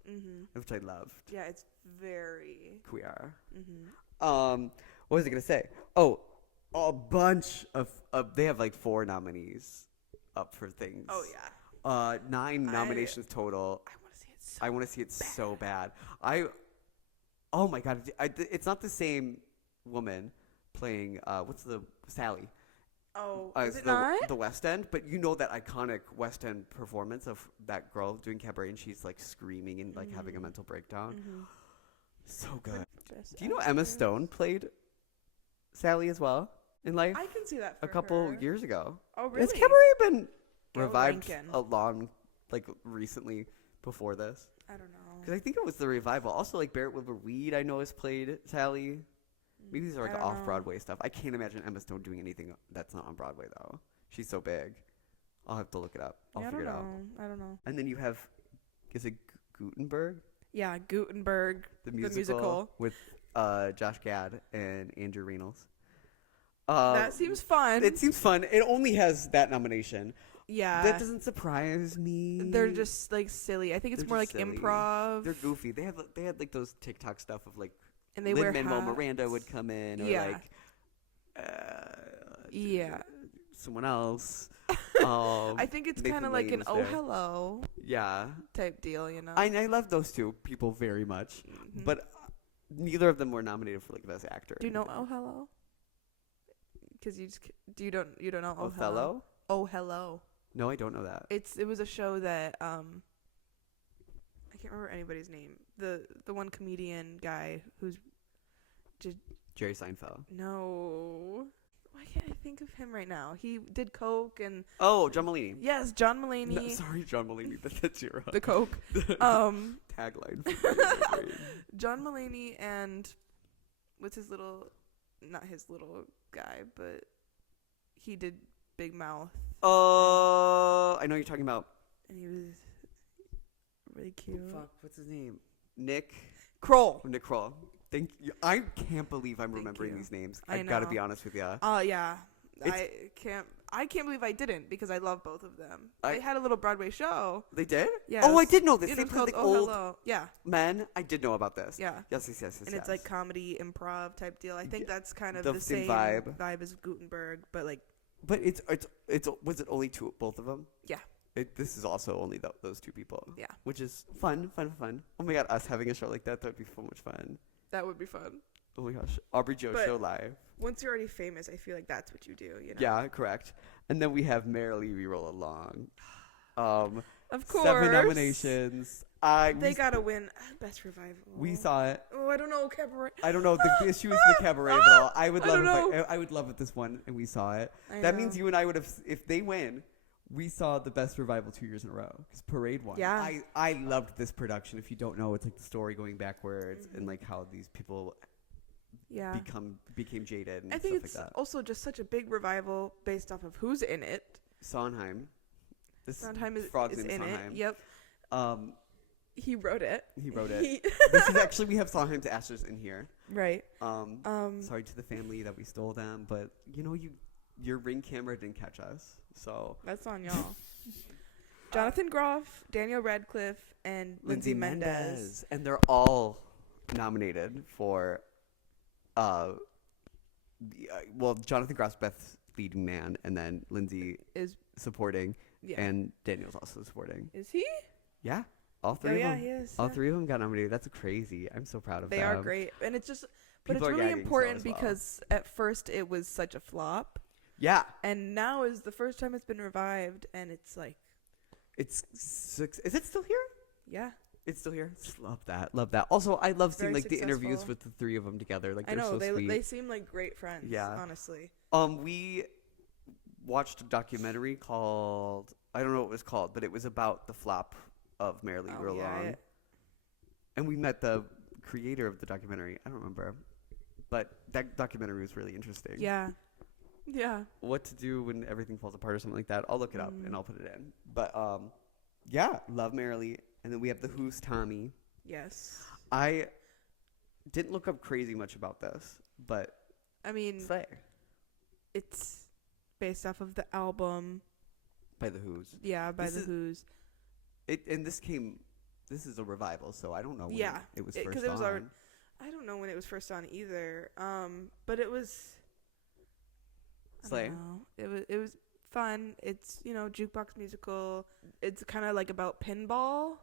which I loved. Yeah, it's very. Queer. Mm-hmm. What was I gonna say? Oh, a bunch of. They have like 4 nominees up for things. Oh yeah. 9 nominations total. I want to see it. I want to see it so bad. Oh my God! It's not the same woman playing. What's the Sally? Oh, As is it not? the West End, but you know that iconic West End performance of that girl doing cabaret and she's like screaming and like having a mental breakdown. So good. Do you know Emma Stone played Sally as well in life I can see that for a couple her. years ago? Oh really? Has cabaret been Go revived Rankin. like recently before this? I don't know. Because I think it was the revival. Also, like Barrett Wilbur Weed, I know has played Sally. Maybe these are I like don't know. off-Broadway stuff. I can't imagine Emma Stone doing anything that's not on Broadway, though. She's so big. I'll have to look it up. I'll figure it out. I don't know. And then you have, is it Gutenberg? Yeah, Gutenberg, The the musical, musical. with Josh Gad and Andrew Reynolds. That seems fun. It seems fun. It only has that nomination. Yeah. That doesn't surprise me. They're just like silly. I think it's They're more like just silly. improv. They're goofy. They had like those TikTok stuff of like and they Lin-Manuel wear hats. Miranda would come in, or Yeah. like Yeah. someone else. I think it's Nathan kind of like Lane an was oh there. hello Yeah, type deal, you know. I love those two people very much, Mhm. but neither of them were nominated for like best actor. Do you know oh hello? Because you don't know oh hello. Othello? Oh hello. No, I don't know that. It was a show that I can't remember anybody's name. The one comedian guy who's Jerry Seinfeld. no. Why can't I think of him right now? He did Coke and Oh, John Mulaney. yes, John Mulaney. No, sorry, John Mulaney. That's your The Coke. tagline. John Mulaney and what's his little, not his little guy, but he did Big Mouth Oh, I know you're talking about. and he was really cute. Fuck, what's his name? Nick Kroll. Kroll. Thank you. I can't believe I'm Thank remembering you. these names. I I gotta know. be honest with you. Yeah. It's- I can't believe I didn't because I love both of them. I- They had a little Broadway show. They did? Yeah. Oh, I it was- did know this. it They was played called like Oh old Hello. Yeah. men. I did know about this. Yeah. Yes. And it's like comedy improv type deal. I think that's kind of The the same same vibe. as Gutenberg, but like But it's was it only both of them? yeah. This is also only those two people. Yeah. Which is fun. Oh my God, us having a show like that would be so much fun. That would be fun. Oh my gosh, Aubree Joe But- show live. Once you're already famous, I feel like that's what you do, you know. Yeah, correct. And then we have Merrily We Roll Along. Of course. 7 nominations. They gotta win Best Revival. We saw it. Oh, I don't know, Cabaret. I don't know. The issue is the cabaret of it all. I would I love don't if I would love if this won and we saw it. I That know. means you and I would have, if they win, we saw the best revival 2 years in a row because Parade won. Yeah. I loved this production. If you don't know, it's like the story going backwards and like how these people Yeah. became jaded and I think stuff it's like that. also just such a big revival based off of who's in it. Sondheim. Sondheim Frog's is name in Sondheim. it. Yep. Um, he wrote it. he wrote it. This is actually, we have Sondheim's ashes in here. Right. Sorry to the family that we stole them, but your Ring camera didn't catch us, so. That's on y'all. Jonathan Groff, Daniel Radcliffe, and Lindsay Mendez. And they're all nominated for, Jonathan Groff's best leading man, and then Lindsay Is supporting, yeah. and Daniel's also supporting. Is he? Yeah, all three Oh of yeah, them. he is. All yeah. three of them got nominated. That's crazy. I'm so proud of them. They are great, and it's just, but People it's are really gagging so important as well. because at first it was such a flop, Yeah, and now is the first time it's been revived, and it's like, is it still here? yeah. It's still here. Love that. Love that. Also, I love seeing Very like the interviews successful. with the three of them together. Like I they're know so sweet. they seem like great friends. Yeah. Honestly. We watched a documentary called, I don't know what it was called, but it was about the flop of Merrily Oh, We're yeah, Along. And we met the creator of the documentary. I don't remember. But that documentary was really interesting. Yeah. Yeah. What to do when everything falls apart or something like that. I'll look it up and Mm. I'll put it in. But yeah, love Merrily. And then we have the Who's Tommy. Yes. I didn't look up crazy much about this, but I mean, Slay it's based off of the album. by the Who's. Yeah, by This the is- Who's. This is a revival, so I don't know when Yeah, it was 'cause first it was on. I don't know when it was first on either. But it was. I Slay. don't know. It was fun. It's jukebox musical. It's kind of like about pinball.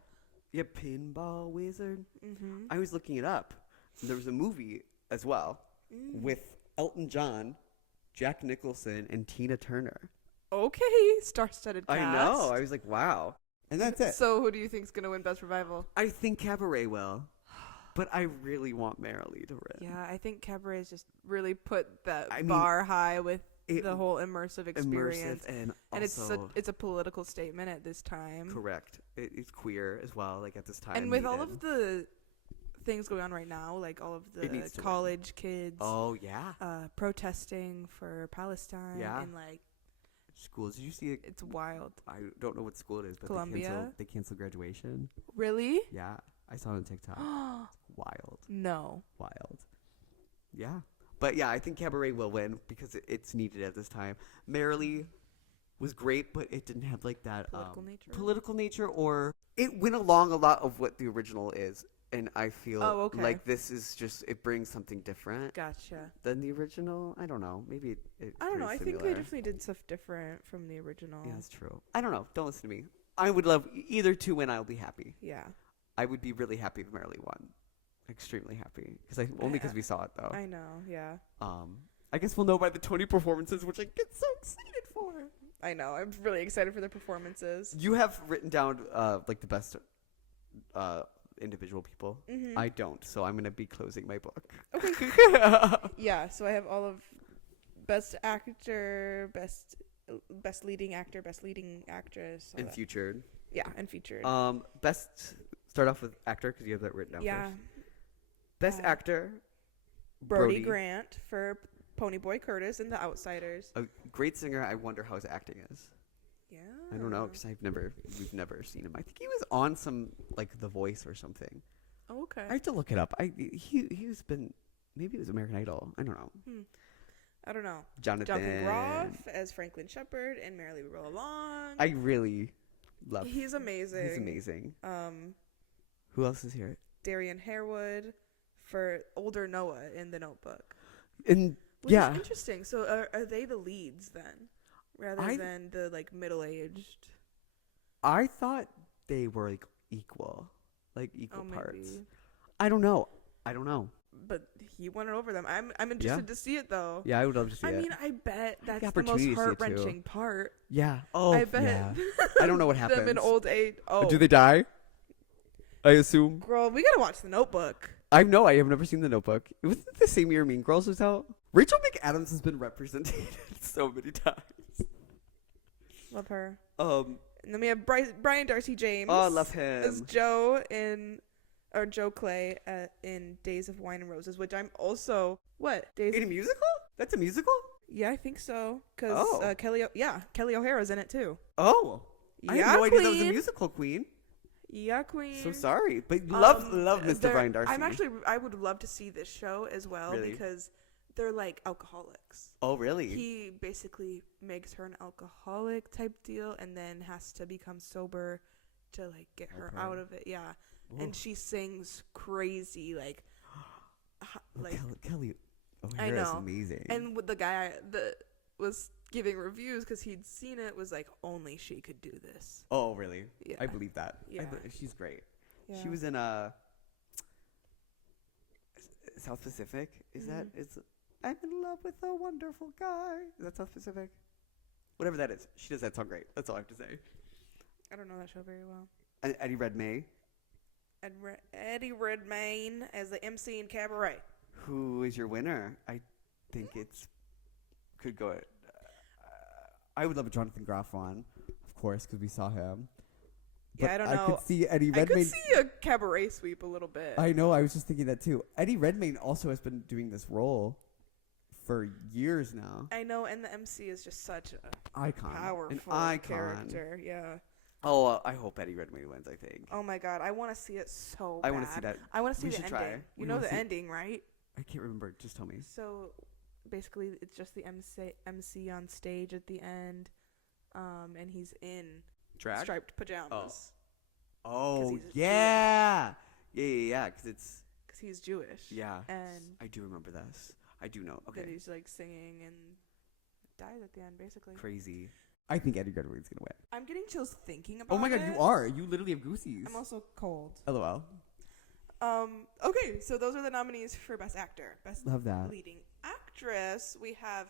Yeah, Pinball Wizard. Mm-hmm. I was looking it up. There was a movie as well with Elton John, Jack Nicholson, and Tina Turner. Okay, star-studded cast. I know. I was like, wow. And that's it. So who do you think's gonna win Best Revival? I think Cabaret will, but I really want Merrily to win. Yeah, I think Cabaret's just really put that I mean, bar high with it- the whole immersive experience. Immersive And also it's a political statement at this time. correct. It's queer as well, like at this time. And with all needed. of the things going on right now, like all of It needs the to college kids Oh yeah, protesting for Palestine, Yeah. and like schools. Did you see it? it's wild. I don't know what school it is, but Columbia? they canceled graduation. Really? Yeah, I saw it on TikTok. Wild. No. Wild. Yeah. But yeah, I think Cabaret will win because it's needed at this time. Merrily was great, but it didn't have like that Political nature? or it went along a lot of what the original is. And I feel Oh, okay. like this is just, it brings something different Gotcha. than the original. I don't know. Maybe it's I don't know. I pretty think they similar. definitely did stuff different from the original. Yeah, that's true. I don't know. Don't listen to me. I would love either to win. I'll be happy. Yeah. I would be really happy if Merrily won. Extremely happy. Only because we saw it, though. I know. Yeah. I guess we'll know by the 20 performances, which I get so excited for. I know. I'm really excited for their performances. You have written down like the best individual people. Mm-hmm. I don't, so I'm gonna be closing my book. Okay. Yeah. So I have all of best actor, best leading actor, best leading actress, all And that. featured. Yeah, and featured. Best. Start off with actor because you have that written down yeah. first. Best actor. Brody Grant for Ponyboy Curtis and The Outsiders. A great singer. I wonder how his acting is. Yeah. I don't know because we've never seen him. I think he was on some like The Voice or something. Oh, okay. I have to look it up. He's been, maybe it was American Idol. I don't know. I don't know. Jonathan Groff as Franklin Shepard and Merrily We Roll Along. I really love. He's amazing. He's amazing. Who else is here? Darian Harewood for older Noah in The Notebook. And Which yeah, is interesting. So are they the leads then, rather than the like middle-aged? I thought they were like equal parts. Maybe. I don't know. But he won it over them. I'm interested to see it though. Yeah, I would love to see it. I mean, I bet that's the opportunity to most see it, too. heart-wrenching part. Yeah. Oh, I bet. yeah. I don't know what happens. Them in old age. Oh, Do they die? I assume. girl, we gotta watch The Notebook. I know. I have never seen The Notebook. It was the same year Mean Girls was out. Rachel McAdams has been represented so many times. Love her. Um. And then we have Brian Darcy James. Oh, I love him. As Joe in or Joe Clay in Days of Wine and Roses, which I'm also Days. In a musical? That's a musical? Yeah, I think so. Cause Oh. Kelly O'Hara's in it too. Oh. I Yeah, had no idea that was a queen. musical, Queen. Yeah, Queen. So sorry, but love Mr. they're- Brian Darcy. I would love to see this show as well Really? because they're like alcoholics. Oh, really? He basically makes her an alcoholic type deal and then has to become sober to like get her Okay. out of it. Yeah. Ooh. And she sings crazy like Kelly I O'Hara is know. amazing. And with the guy that was giving reviews because he'd seen it was like only she could do this. oh, really? Yeah. I believe that. Yeah. She's great. Yeah. She was in South Pacific. Is that Mhm. it's I'm in love with a wonderful guy. Is that South Pacific? Whatever that is. She does that song great. That's all I have to say. I don't know that show very well. And Eddie Redmayne, Eddie Redmayne as the MC in Cabaret. who is your winner? I think it's could go. I would love a Jonathan Groff one, of course, because we saw him. Yeah, But I don't I know. could see Eddie I Redmayne. could see a Cabaret sweep a little bit. I know. I was just thinking that too. Eddie Redmayne also has been doing this role for years now. I know, and the MC is just such a Icon. powerful An icon. character. Yeah. Oh, I hope Eddie Redmayne wins. I think. Oh my God, I want to see it so bad. I want to see that. I want to see We the should ending. try. You We know wanna the see- ending, right? I can't remember. Just tell me. So basically, it's just the MC on stage at the end, and he's in Drag. striped pajamas Oh, he's yeah. Yeah. Because it's because he's Jewish. yeah. And I do remember this. I do know. then Okay. he's like singing and dies at the end, basically. Crazy. I think Eddie Redmayne's gonna win. I'm getting chills thinking about it. Oh my god, you are. You literally have goosies. I'm also cold. LOL. Okay, so those are the nominees for Best Actor. Best Love that. Leading Actress, we have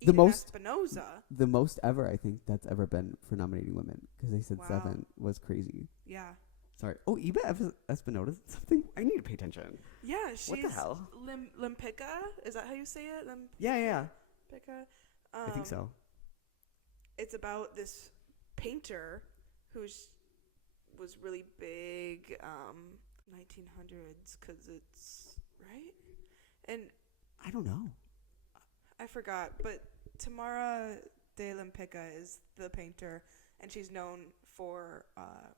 The Eden most- Espinosa. The most ever, I think, that's ever been for nominating women. Because they said Wow. 7 was crazy. Yeah. Sorry. Oh, Iba Espinosa? Something? I need to pay attention. Yeah, she's What the hell? Limpica? Is that how you say it? Yeah. Limpica? I think so. It's about this painter who's was really big 1900s because it's right, and I don't know. I forgot, but Tamara de Limpica is the painter, and she's known for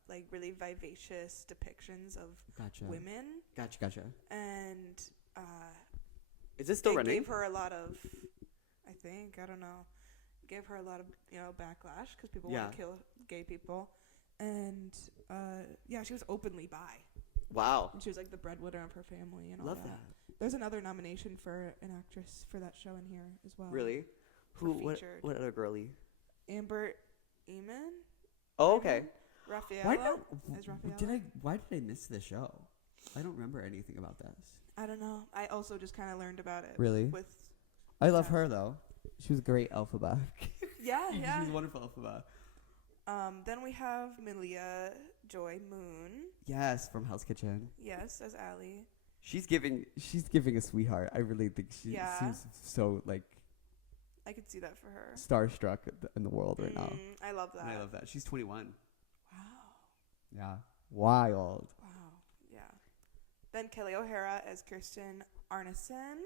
like really vivacious depictions of Gotcha. women, Gotcha. and Is this still it running? gave her a lot of, I think, I don't know, gave her a lot of backlash because people want Yeah. to kill gay people, and yeah, she was openly bi, Wow. and she was like the breadwinner of her family and all Love that. that. There's another nomination for an actress for that show in here as well. Really? for Who? What? featured. What other girlie? Amber Eamon. Oh, okay. Raffaella as Raffaella. Why did I miss the show? I don't remember anything about this. I don't know. I also just kind of learned about it. Really? With I love Yeah. her though. She was a great Elphaba. yeah, yeah. She was a wonderful Elphaba. Then we have Malia Joy Moon. Yes, from Hell's Kitchen. Yes, as Allie. She's giving a sweetheart. I really think she Yeah. seems so like I could see that for her. starstruck in the world right now. I love that. And I love that. She's 21. Wow. Yeah. Wild. Wow. Yeah. Then Kelly O'Hara as Kirsten Arneson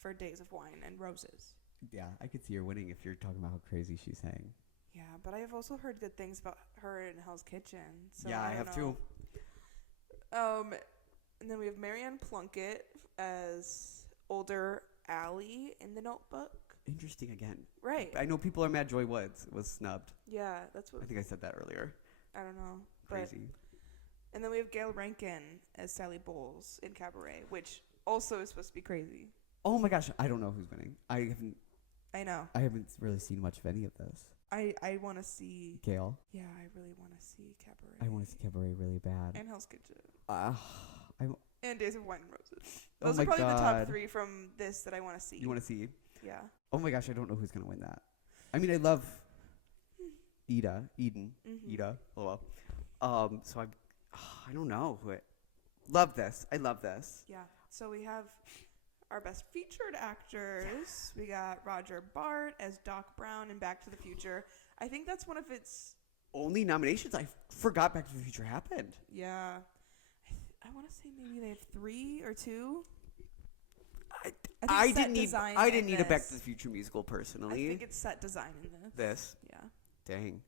for Days of Wine and Roses. Yeah, I could see her winning if you're talking about how crazy she sang. Yeah, but I have also heard good things about her in Hell's Kitchen. So yeah, I don't have know. too. And then we have Marianne Plunkett as older Allie in The Notebook. Interesting again. Right. I know people are mad Joy Woods was snubbed. Yeah, that's what I think I said that earlier. I don't know. But, Crazy. and then we have Gail Rankin as Sally Bowles in Cabaret, which also is supposed to be crazy. Oh my gosh, I don't know who's winning. I I know. haven't really seen much of any of this. I want to see. Gail, Yeah, I really want to see Cabaret. I want to see Cabaret really bad. And Hell's Kitchen. And And Days of Wine and Roses. Oh Those my are probably the God. top 3 from this that I want to see. you want to see? Yeah. Oh my gosh, I don't know who's gonna win that. I mean, I love Eden. Mhm. Ida. Oh well. So I don't know who it. Love this. I love this. Yeah. So we have our best featured actors. We got Roger Bart as Doc Brown in Back to the Future. I think that's one of its. Only nominations. I forgot Back to the Future happened. Yeah. I want to say maybe they have 3 or 2. I didn't need a Back to the Future musical personally. I think it's set design in this. This? Yeah. Dang.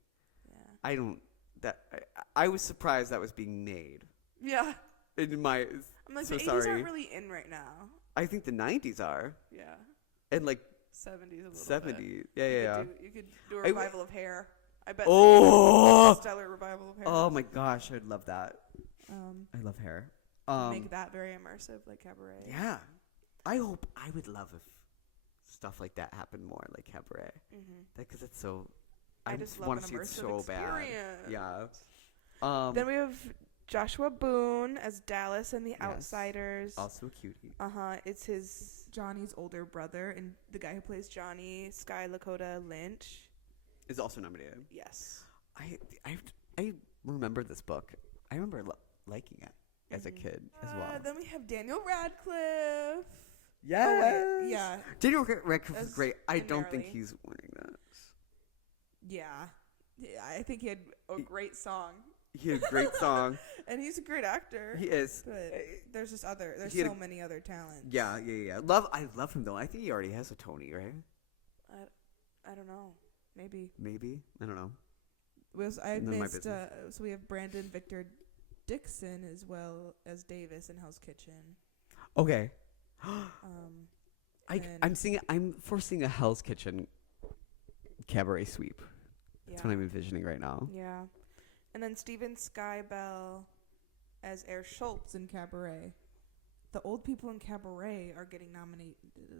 Yeah. I don't that I was surprised that was being made. Yeah. In my I'm like, so the 80s sorry. aren't really in right now. I think the 90s are. Yeah. And like 70s a little 70s. Yeah. You could do a revival of Hair. I bet. Oh! Stellar revival of Hair. Oh my gosh, I'd love that. Um, I love Hair. make that very immersive, like Cabaret. Yeah. I would love if stuff like that happened more, like Cabaret. Mm-hmm. Because it's so. I just love want an to see it immersive so bad. experience. Yeah. Then we have Joshua Boone as Dallas and the Yes. Outsiders. Also a cutie. It's his Johnny's older brother, and the guy who plays Johnny, Sky Lakota Lynch. Is also nominated. Yes. I remember this book. I remember liking it as a kid as well. Then we have Daniel Radcliffe. Yes. Oh, wait, yeah. Daniel Radcliffe is As great. I don't think Merrily. he's winning this. Yeah. I think he had a great song. He had a great song. And he's a great actor. He is. But there's just there's he had so many other talents. Yeah. I love him though. I think he already has a Tony, right? I don't know. Maybe. I don't know. I None of my missed. business. So we have Brandon Victor Dixon as well as Davis in Hell's Kitchen. Okay. And- I'm foreseeing a Hell's Kitchen cabaret sweep. That's what I'm envisioning right now. Yeah. And then Steven Skybell as Air Schultz in Cabaret. The old people in Cabaret are getting nominated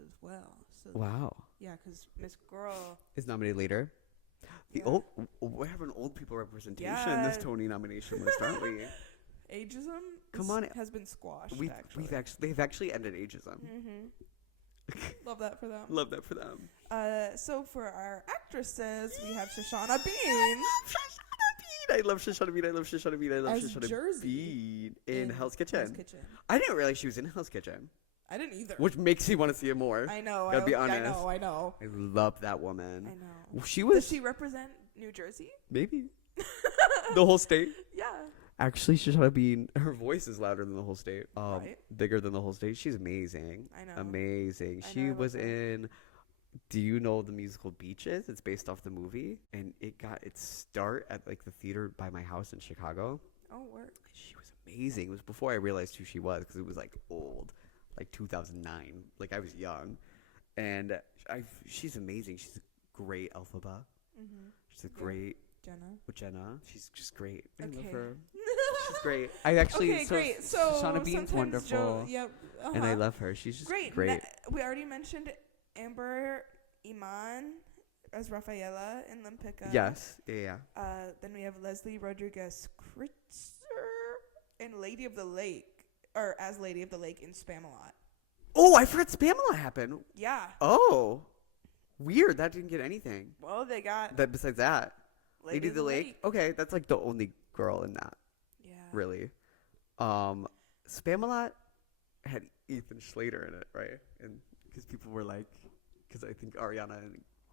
as well. So Wow. yeah, because Miss Girl. Is nominated later. We're having old people representation in this Tony nomination list, aren't we? Ageism Come on. has been squashed. They've actually ended ageism. Love that for them. Love that for them. So for our actresses, we have Shoshana Bean. I love Shoshana Bean. I love Shoshana Bean. I love As Shoshana Jersey Bean in Hell's Kitchen. Hell's Kitchen. I didn't realize she was in Hell's Kitchen, I didn't either. which makes me want to see it more. I know. Gotta be I honest. know. I love that woman. I know. She was Does she represent New Jersey? maybe the whole state. Yeah. Actually, Shoshana Bean, her voice is louder than the whole state. Right. Bigger than the whole state. She's amazing. I know. Amazing. I She know, I was love her. in. Do you know the musical Beaches? It's based off the movie, and it got its start at like the theater by my house in Chicago. Oh, work. She was amazing. It was before I realized who she was because it was like old, like 2009. Like I was young, and she's amazing. She's a great Elphaba. Mm-hmm. She's a great Jenna. She's just great. I Okay. love her. She's great. I actually Okay, great. So Shoshana Bean's sometimes wonderful, Yep. and I love her. She's just Great. great. We already mentioned Amber Iman as Rafaela in Limpica. Yes. Yeah. Then we have Leslie Rodriguez Kritzer in Lady of the Lake, or as Lady of the Lake in Spamalot. Oh, I forgot Spamalot happened. Yeah. Oh, weird. That didn't get anything. Well, they got That besides that, Lady of the Lake. Okay, that's like the only girl in that. Yeah. Really. Spamalot had Ethan Slater in it, right? And because people were like, because I think Ariana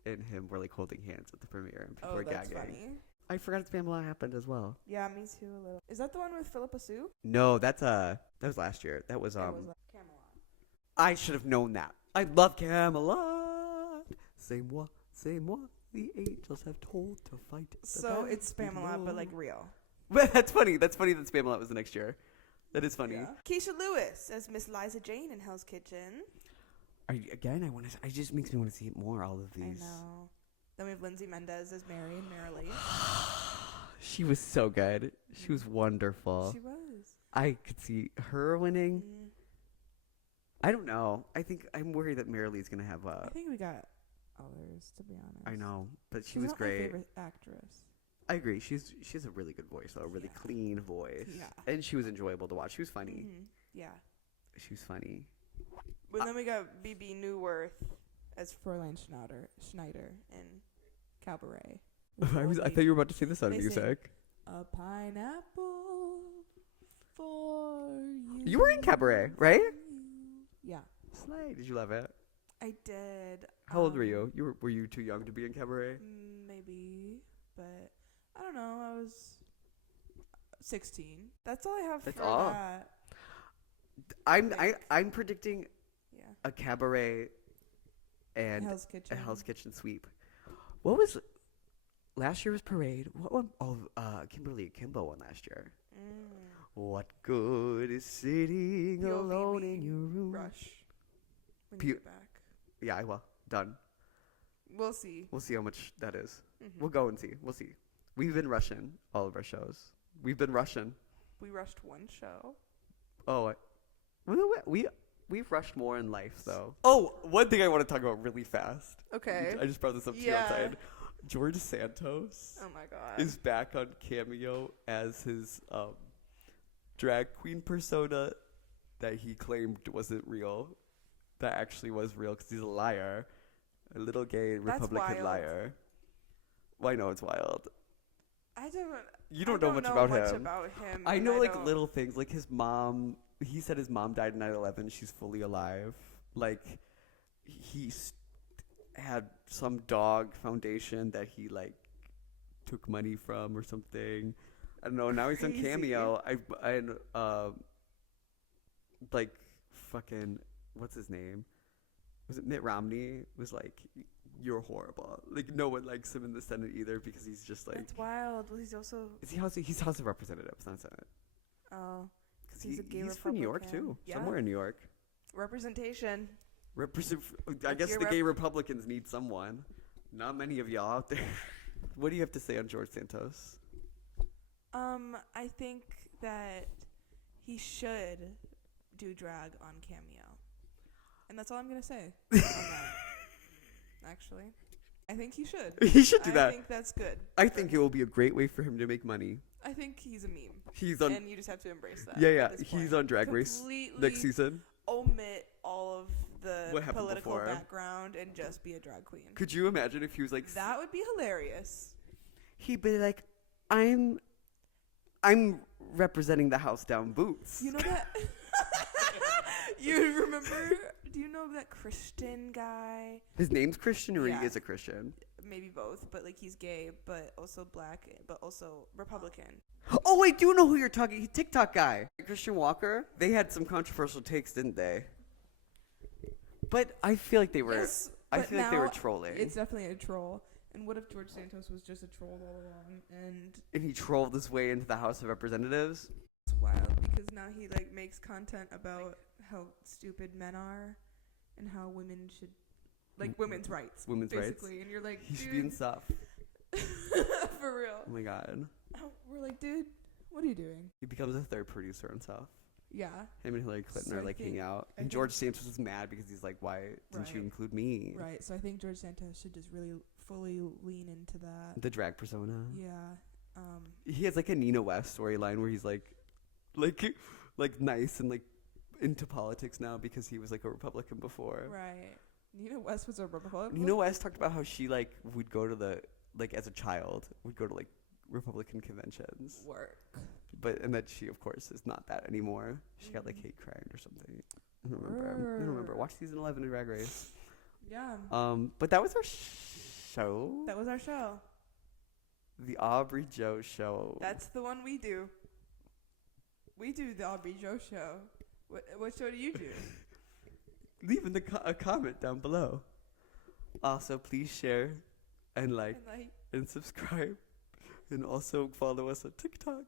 and him were like holding hands at the premiere, and people were that's gagging. funny. I forgot Spamalot happened as well. Yeah, me too a little. Is that the one with Philippa Sue? No, that was last year. That was It was like Camelot. I should have known that. I love Camelot. C'est moi, the angels have told to fight. So it's Spamalot, but like real. That's funny. That's funny that Spamalot was the next year. That is funny. Yeah. Keisha Lewis as Miss Liza Jane in Hell's Kitchen. It just makes me want to see more. All of these. I know. Then we have Lindsay Mendez as Mary and Merrily. She was so good. She was wonderful. She was. I could see her winning. Mm. I don't know. I think I'm worried that Marilee's gonna have I think we got others, to be honest. I know, but she She's was not great. my favorite actress. I agree. She has a really good voice, though, a really clean voice. Yeah. And she was enjoyable to watch. She was funny. Mm-hmm. Yeah. She was funny. But then we got BB Newworth as Fräulein Schneider in Cabaret. I thought you were about to say the sound of They sing, music. A pineapple for you. You were in Cabaret, right? Yeah. Slay. Did you love it? I did. How old were you? Were you too young to be in Cabaret? Maybe, but I don't know. I was 16. That's all I have That's for all? that. I'm predicting Yeah. a cabaret and Hell's Kitchen. a Hell's Kitchen sweep. What was last year was Parade? What one? Oh, Kimberly Kimbo won last year. What good is sitting POV alone in me. your room? Rush. When P- you get back. Yeah, I will. Done. We'll see. We'll see how much that is. Mhm. We'll go and see. We'll see. We've been rushing all of our shows. We've been rushing. We rushed one show. Oh, we've rushed more in life though. Oh, one thing I want to talk about really fast. Okay. I just brought this up to you Yeah. outside. George Santos Oh my god. is back on Cameo as his drag queen persona that he claimed wasn't real. That actually was real because he's a liar, a little gay Republican wild. liar. Well, I know it's wild. You I don't know much about him. about him. I and know like don't- little things, like his mom. He said his mom died in 9/11. She's fully alive. Like had some dog foundation that he like took money from or something. I don't know. Now he's on Crazy. Cameo. Like fucking what's his name? Was it Mitt Romney? Was like, you're horrible. Like no one likes him in the Senate either because he's just like. That's wild. Well, he's also. Is he he's House of Representatives, not Senate. Oh. Because He's a gay he's from New York Republican. too. Yeah. Somewhere in New York. Representation. I That's guess your the gay Republicans need someone. Not many of y'all out there. What do you have to say on George Santos? I think that he should do drag on Cameo. And that's all I'm going to say on that. Actually. I think he should. He should do that. I think that's good. I think it will be a great way for him to make money. I think he's a meme. He's on. And you just have to embrace that. Yeah. at this He's point. on Drag Race Completely next season. omit all of the What happened political before. background and just be a drag queen. Could you imagine if he was like? That would be hilarious. He'd be like, I'm representing the house down boots. You know that? You remember? Do you know that Christian guy? His name's Christian, or Yeah. he is a Christian. Maybe both, but like he's gay, but also black, but also Republican. Oh, I do know who you're talking. TikTok guy, Christian Walker. They had some controversial takes, didn't they? But I feel like they were. Yes, I but feel like they were now trolling. It's definitely a troll. And what if George Santos was just a troll all along? And And he trolled his way into the House of Representatives. it's wild because now he like makes content about how stupid men are and how women should, like women's rights, Women's rights. basically. And you're like, He should be in dude, stuff. for real. Oh my god. We're like, dude, what are you doing? He becomes a third producer and stuff. Yeah. Him and Hillary Clinton So are I like hanging think- out. I And think- George Santos is mad because he's like, why didn't you Right. include me? Right. So I think George Santos should just really fully lean into that. The drag persona. Yeah. He has like a Nina West storyline where he's like nice and like into politics now because he was like a Republican before. Right. Nina West was a Republican. Nina West talked about how she like would go to the like as a child would go to like Republican conventions, Work. and that she of course is not that anymore. She got like hate crime or something. I don't remember. Watch season 11 of Drag Race. Yeah. But that was our show. That was our show. The Aubree Joe show. That's the one we do. We do the Aubree Joe show. What show do you do? Leave in a comment down below. Also, please share and like And, like, and subscribe, and also follow us on TikTok.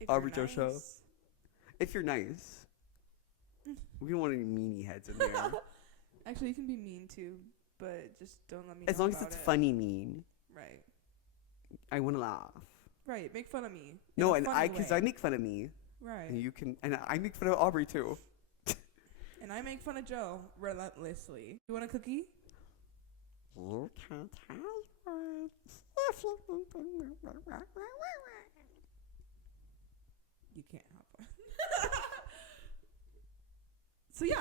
if Aubree you're Joe show. nice. If you're nice, we don't want any meanie heads in there. Actually, you can be mean too, but just don't let me. As know long as about it's it. funny mean. Right. I want to laugh. Right. Make fun of me. No, in and a funny because way. I make fun of me, Right. and you can, and I make fun of Aubree too. And I make fun of Joe relentlessly. You want a cookie? You can't have words. You can't have one. So yeah.